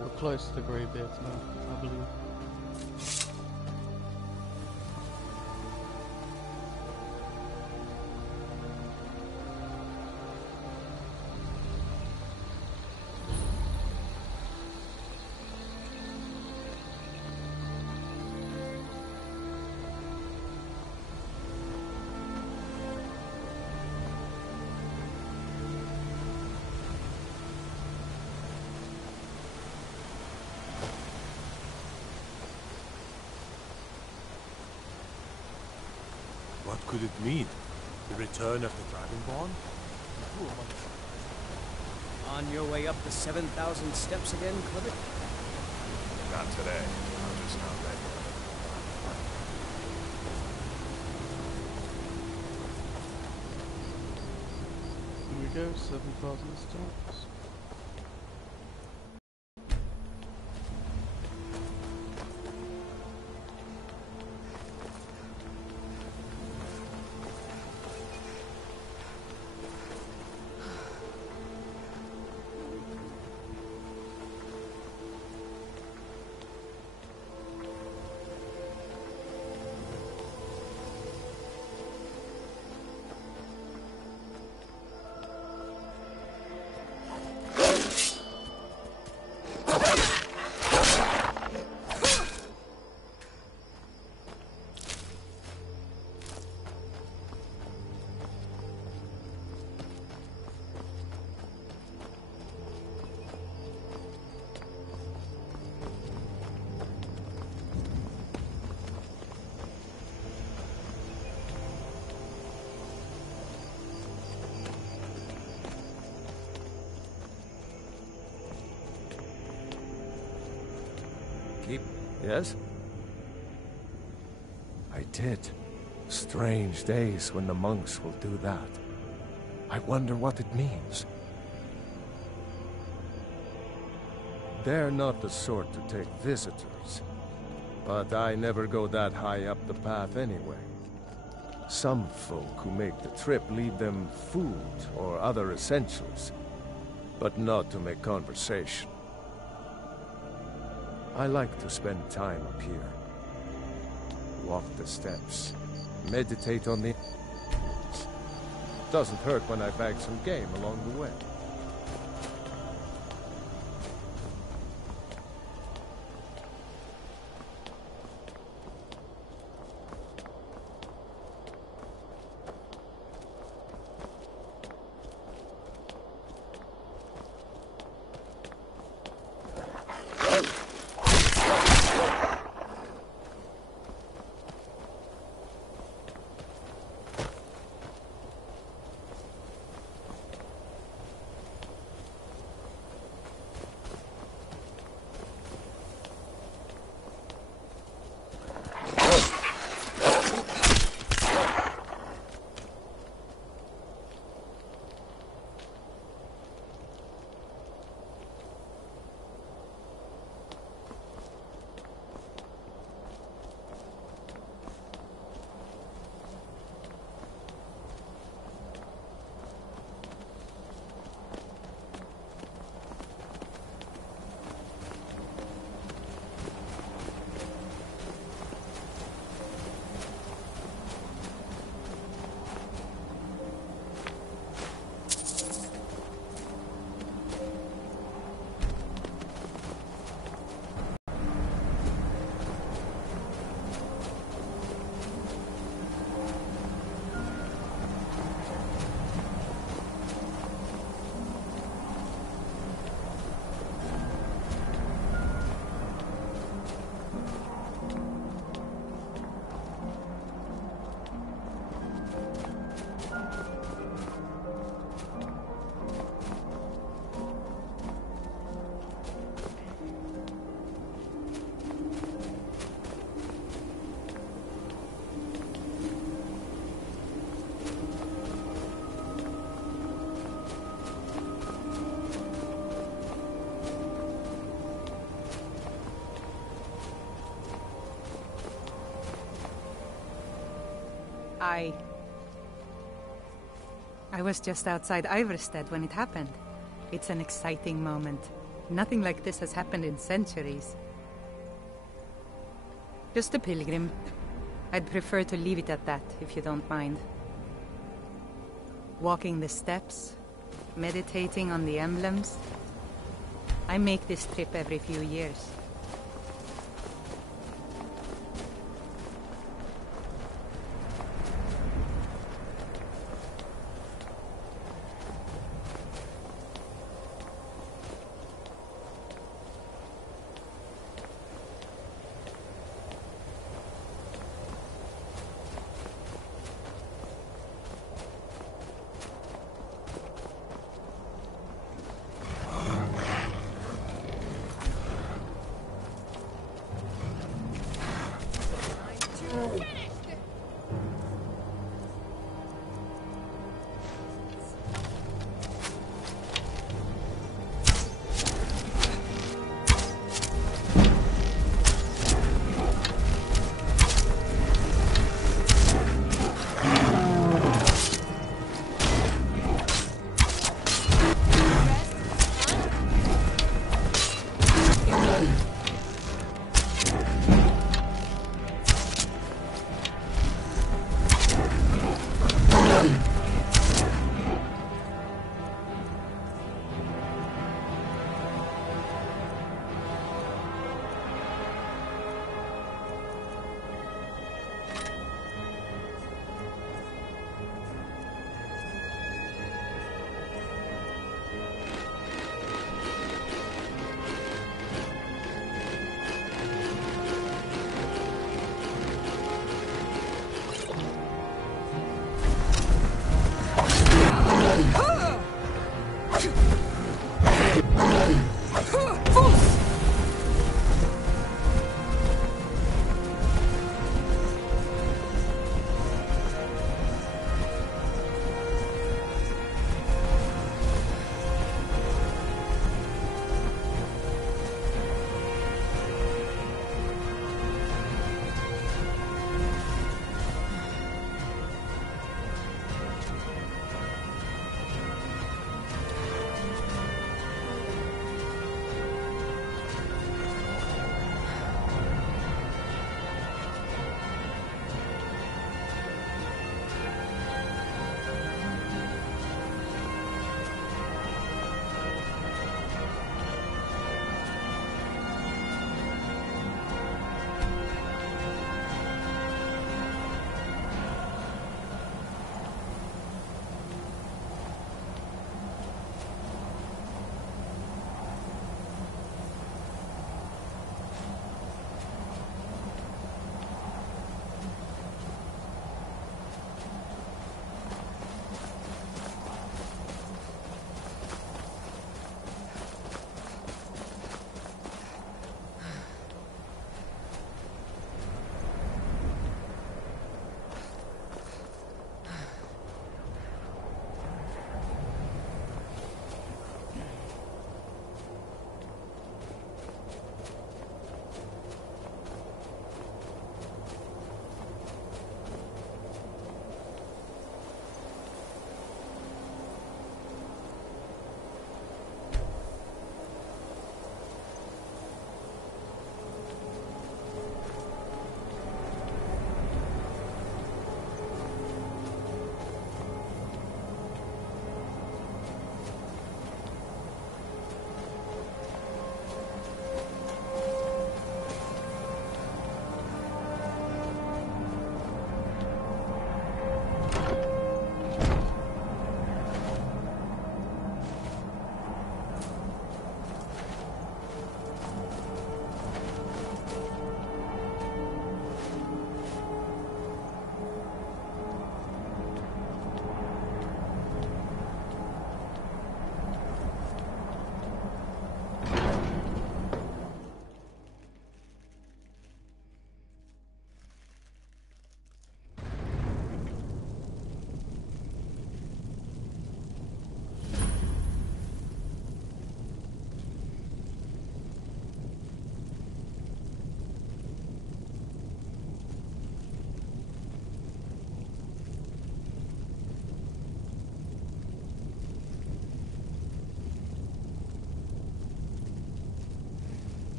We're close to the Greybeards now, I believe. What could it mean? The return of the Dragonborn? On your way up the 7,000 steps again, Clibbit? Not today. I'm just not ready. Here we go, 7,000 steps. keep... Yes? I did. Strange days when the monks will do that. I wonder what it means. They're not the sort to take visitors. But I never go that high up the path anyway. Some folk who make the trip leave them food or other essentials, but not to make conversation. I like to spend time up here. Walk the steps, meditate on the... Doesn't hurt when I bag some game along the way. I was just outside Iverstead when it happened. It's an exciting moment. Nothing like this has happened in centuries. Just a pilgrim. I'd prefer to leave it at that, if you don't mind. Walking the steps, meditating on the emblems. I make this trip every few years.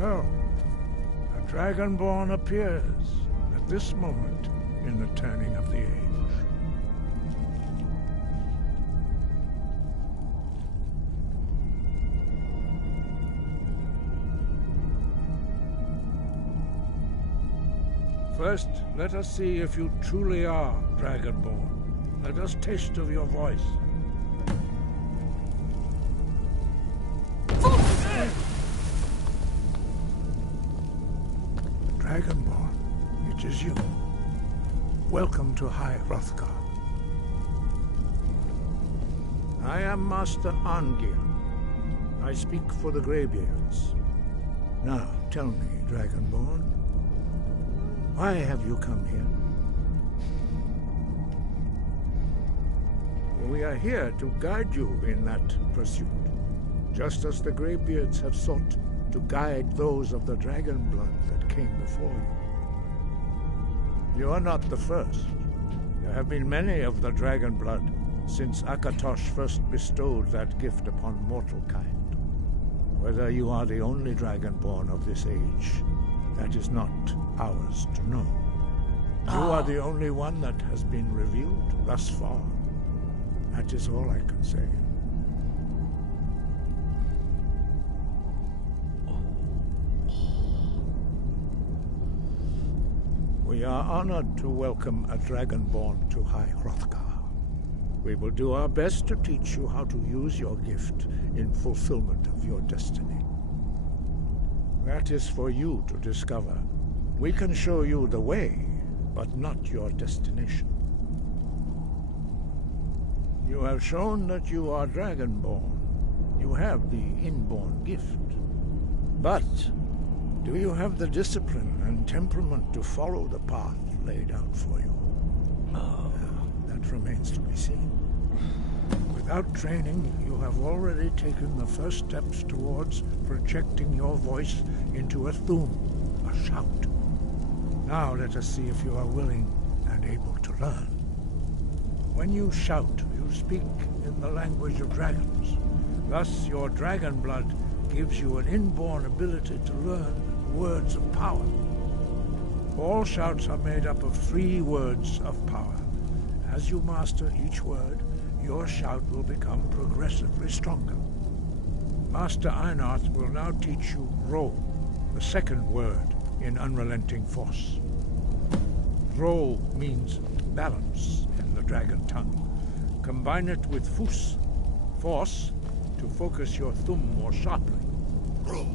So, a Dragonborn appears at this moment in the turning of the age. First, let us see if you truly are Dragonborn. Let us taste of your voice. Dragonborn, it is you. Welcome to High Hrothgar. I am Master Arngir. I speak for the Greybeards. Now, tell me, Dragonborn, why have you come here? We are here to guide you in that pursuit, just as the Greybeards have sought to guide those of the dragon blood that came before you. You are not the first. There have been many of the dragon blood since Akatosh first bestowed that gift upon mortal kind. Whether you are the only Dragonborn of this age, that is not ours to know. You are the only one that has been revealed thus far. That is all I can say. We are honored to welcome a Dragonborn to High Hrothgar. We will do our best to teach you how to use your gift in fulfillment of your destiny. That is for you to discover. We can show you the way, but not your destination. You have shown that you are Dragonborn. You have the inborn gift. But do you have the discipline and temperament to follow the path laid out for you? That remains to be seen. Without training, you have already taken the first steps towards projecting your voice into a thum, a shout. Now let us see if you are willing and able to learn. When you shout, you speak in the language of dragons. Thus, your dragon blood gives you an inborn ability to learn words of power. All shouts are made up of 3 words of power. As you master each word, your shout will become progressively stronger. Master Einarth will now teach you Ro, the second word in Unrelenting Force. Ro means balance in the dragon tongue. Combine it with Fus, force, to focus your thumb more sharply. Ro.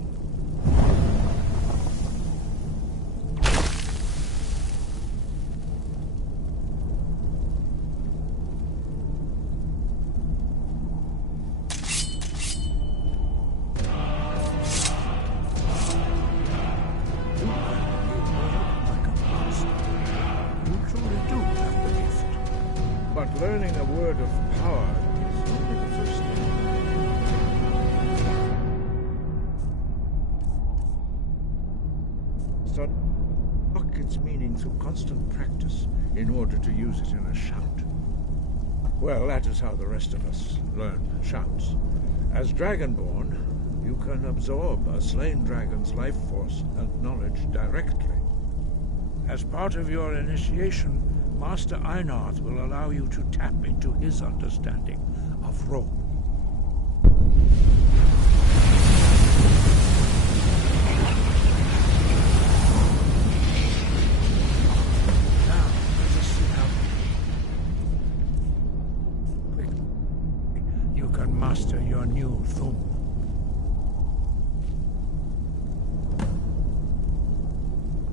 Learning a word of power is only the first step. Start lock its meaning through constant practice in order to use it in a shout. Well, that is how the rest of us learn shouts. As Dragonborn, you can absorb a slain dragon's life force and knowledge directly. As part of your initiation, Master Einarth will allow you to tap into his understanding of Ro. Now, let us see how quickly you can master your new thum.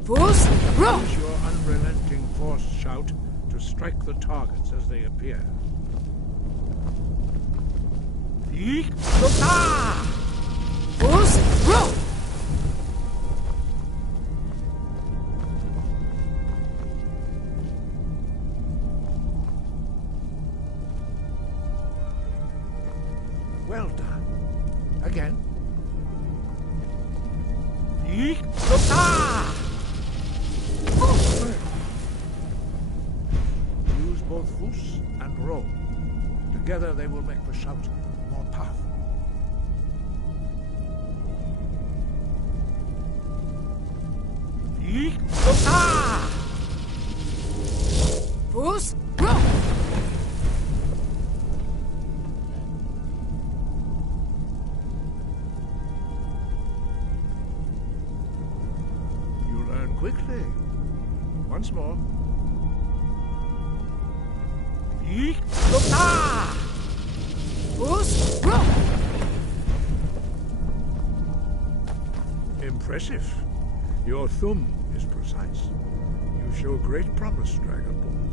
Force, Ro! Use your unrelenting force shout to strike the targets as they appear. Force, Ro! Well done. Again. Use both Fus and Ro. Together they will make the shout more powerful. Fools! You learn quickly. Once more. Fools! Impressive. Your thumb is precise. You show great promise, Dragonborn.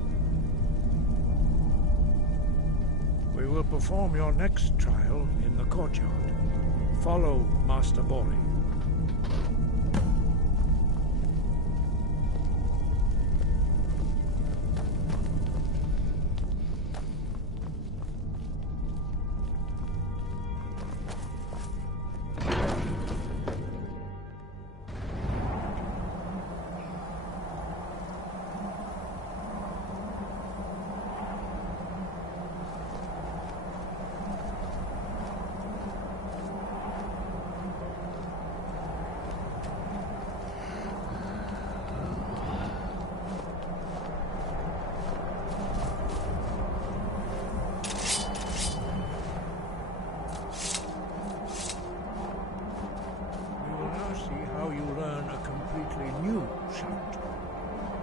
We will perform your next trial in the courtyard. Follow Master Bori.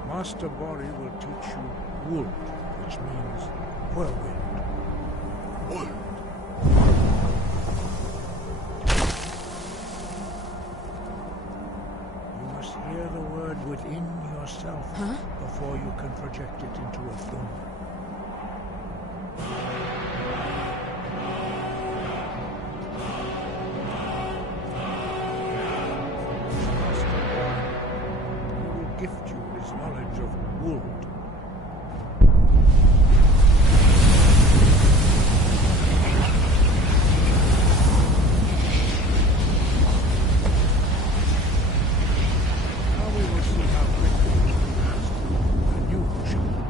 Master Bori will teach you wood, which means whirlwind. Wood. You must hear the word within yourself before you can project it into a thumb. Gift you his knowledge of wood. Now we will see how quickly you can master a new shaman.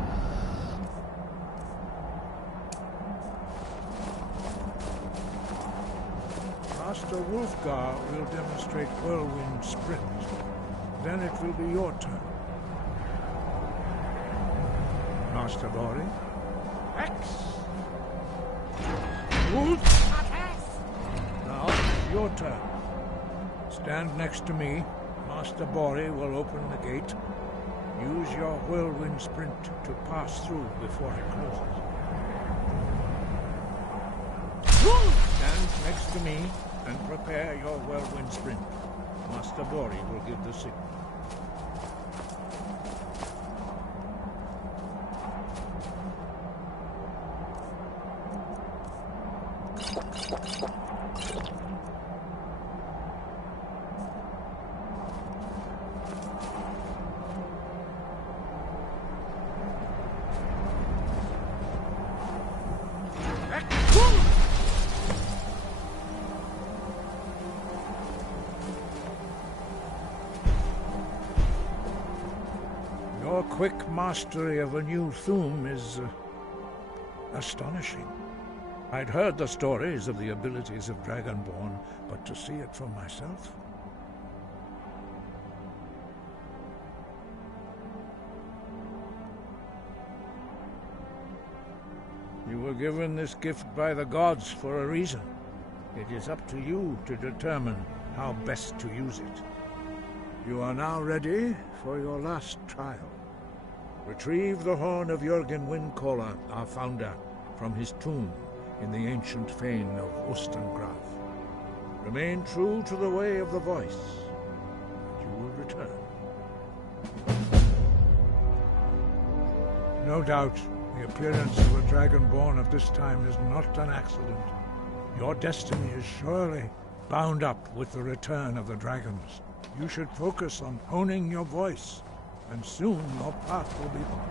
Master Wolfgar will demonstrate whirlwind sprint. Then it will be your turn. Master Bori. X. Wolf. Now it's your turn. Stand next to me. Master Bori will open the gate. Use your whirlwind sprint to pass through before it closes. Stand next to me and prepare your whirlwind sprint. Master Bori will give the signal. Your quick mastery of a new thum is astonishing. I'd heard the stories of the abilities of Dragonborn, but to see it for myself... You were given this gift by the gods for a reason. It is up to you to determine how best to use it. You are now ready for your last trial. Retrieve the horn of Jürgen Windcaller, our founder, from his tomb in the ancient fane of Ustengrav. Remain true to the way of the voice, and you will return. No doubt, the appearance of a Dragonborn at this time is not an accident. Your destiny is surely bound up with the return of the dragons. You should focus on honing your voice, and soon your path will be marked.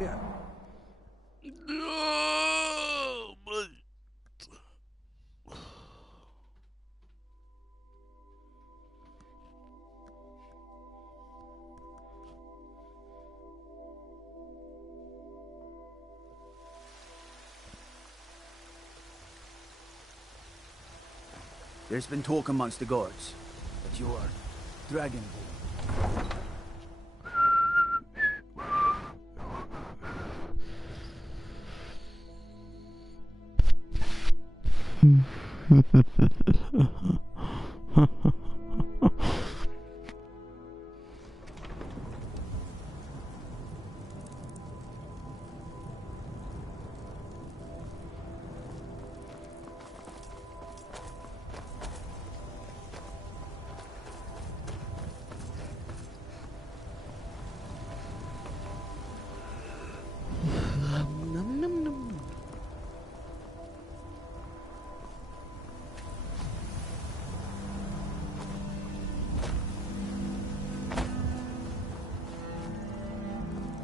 Yeah. No, but... There's been talk amongst the guards that you are Dragonborn.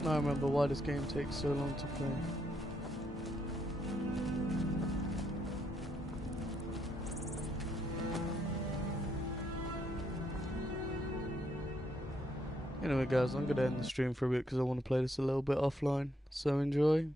I remember why this game takes so long to play. Anyway guys, I'm going to end the stream for a bit because I want to play this a little bit offline. So enjoy.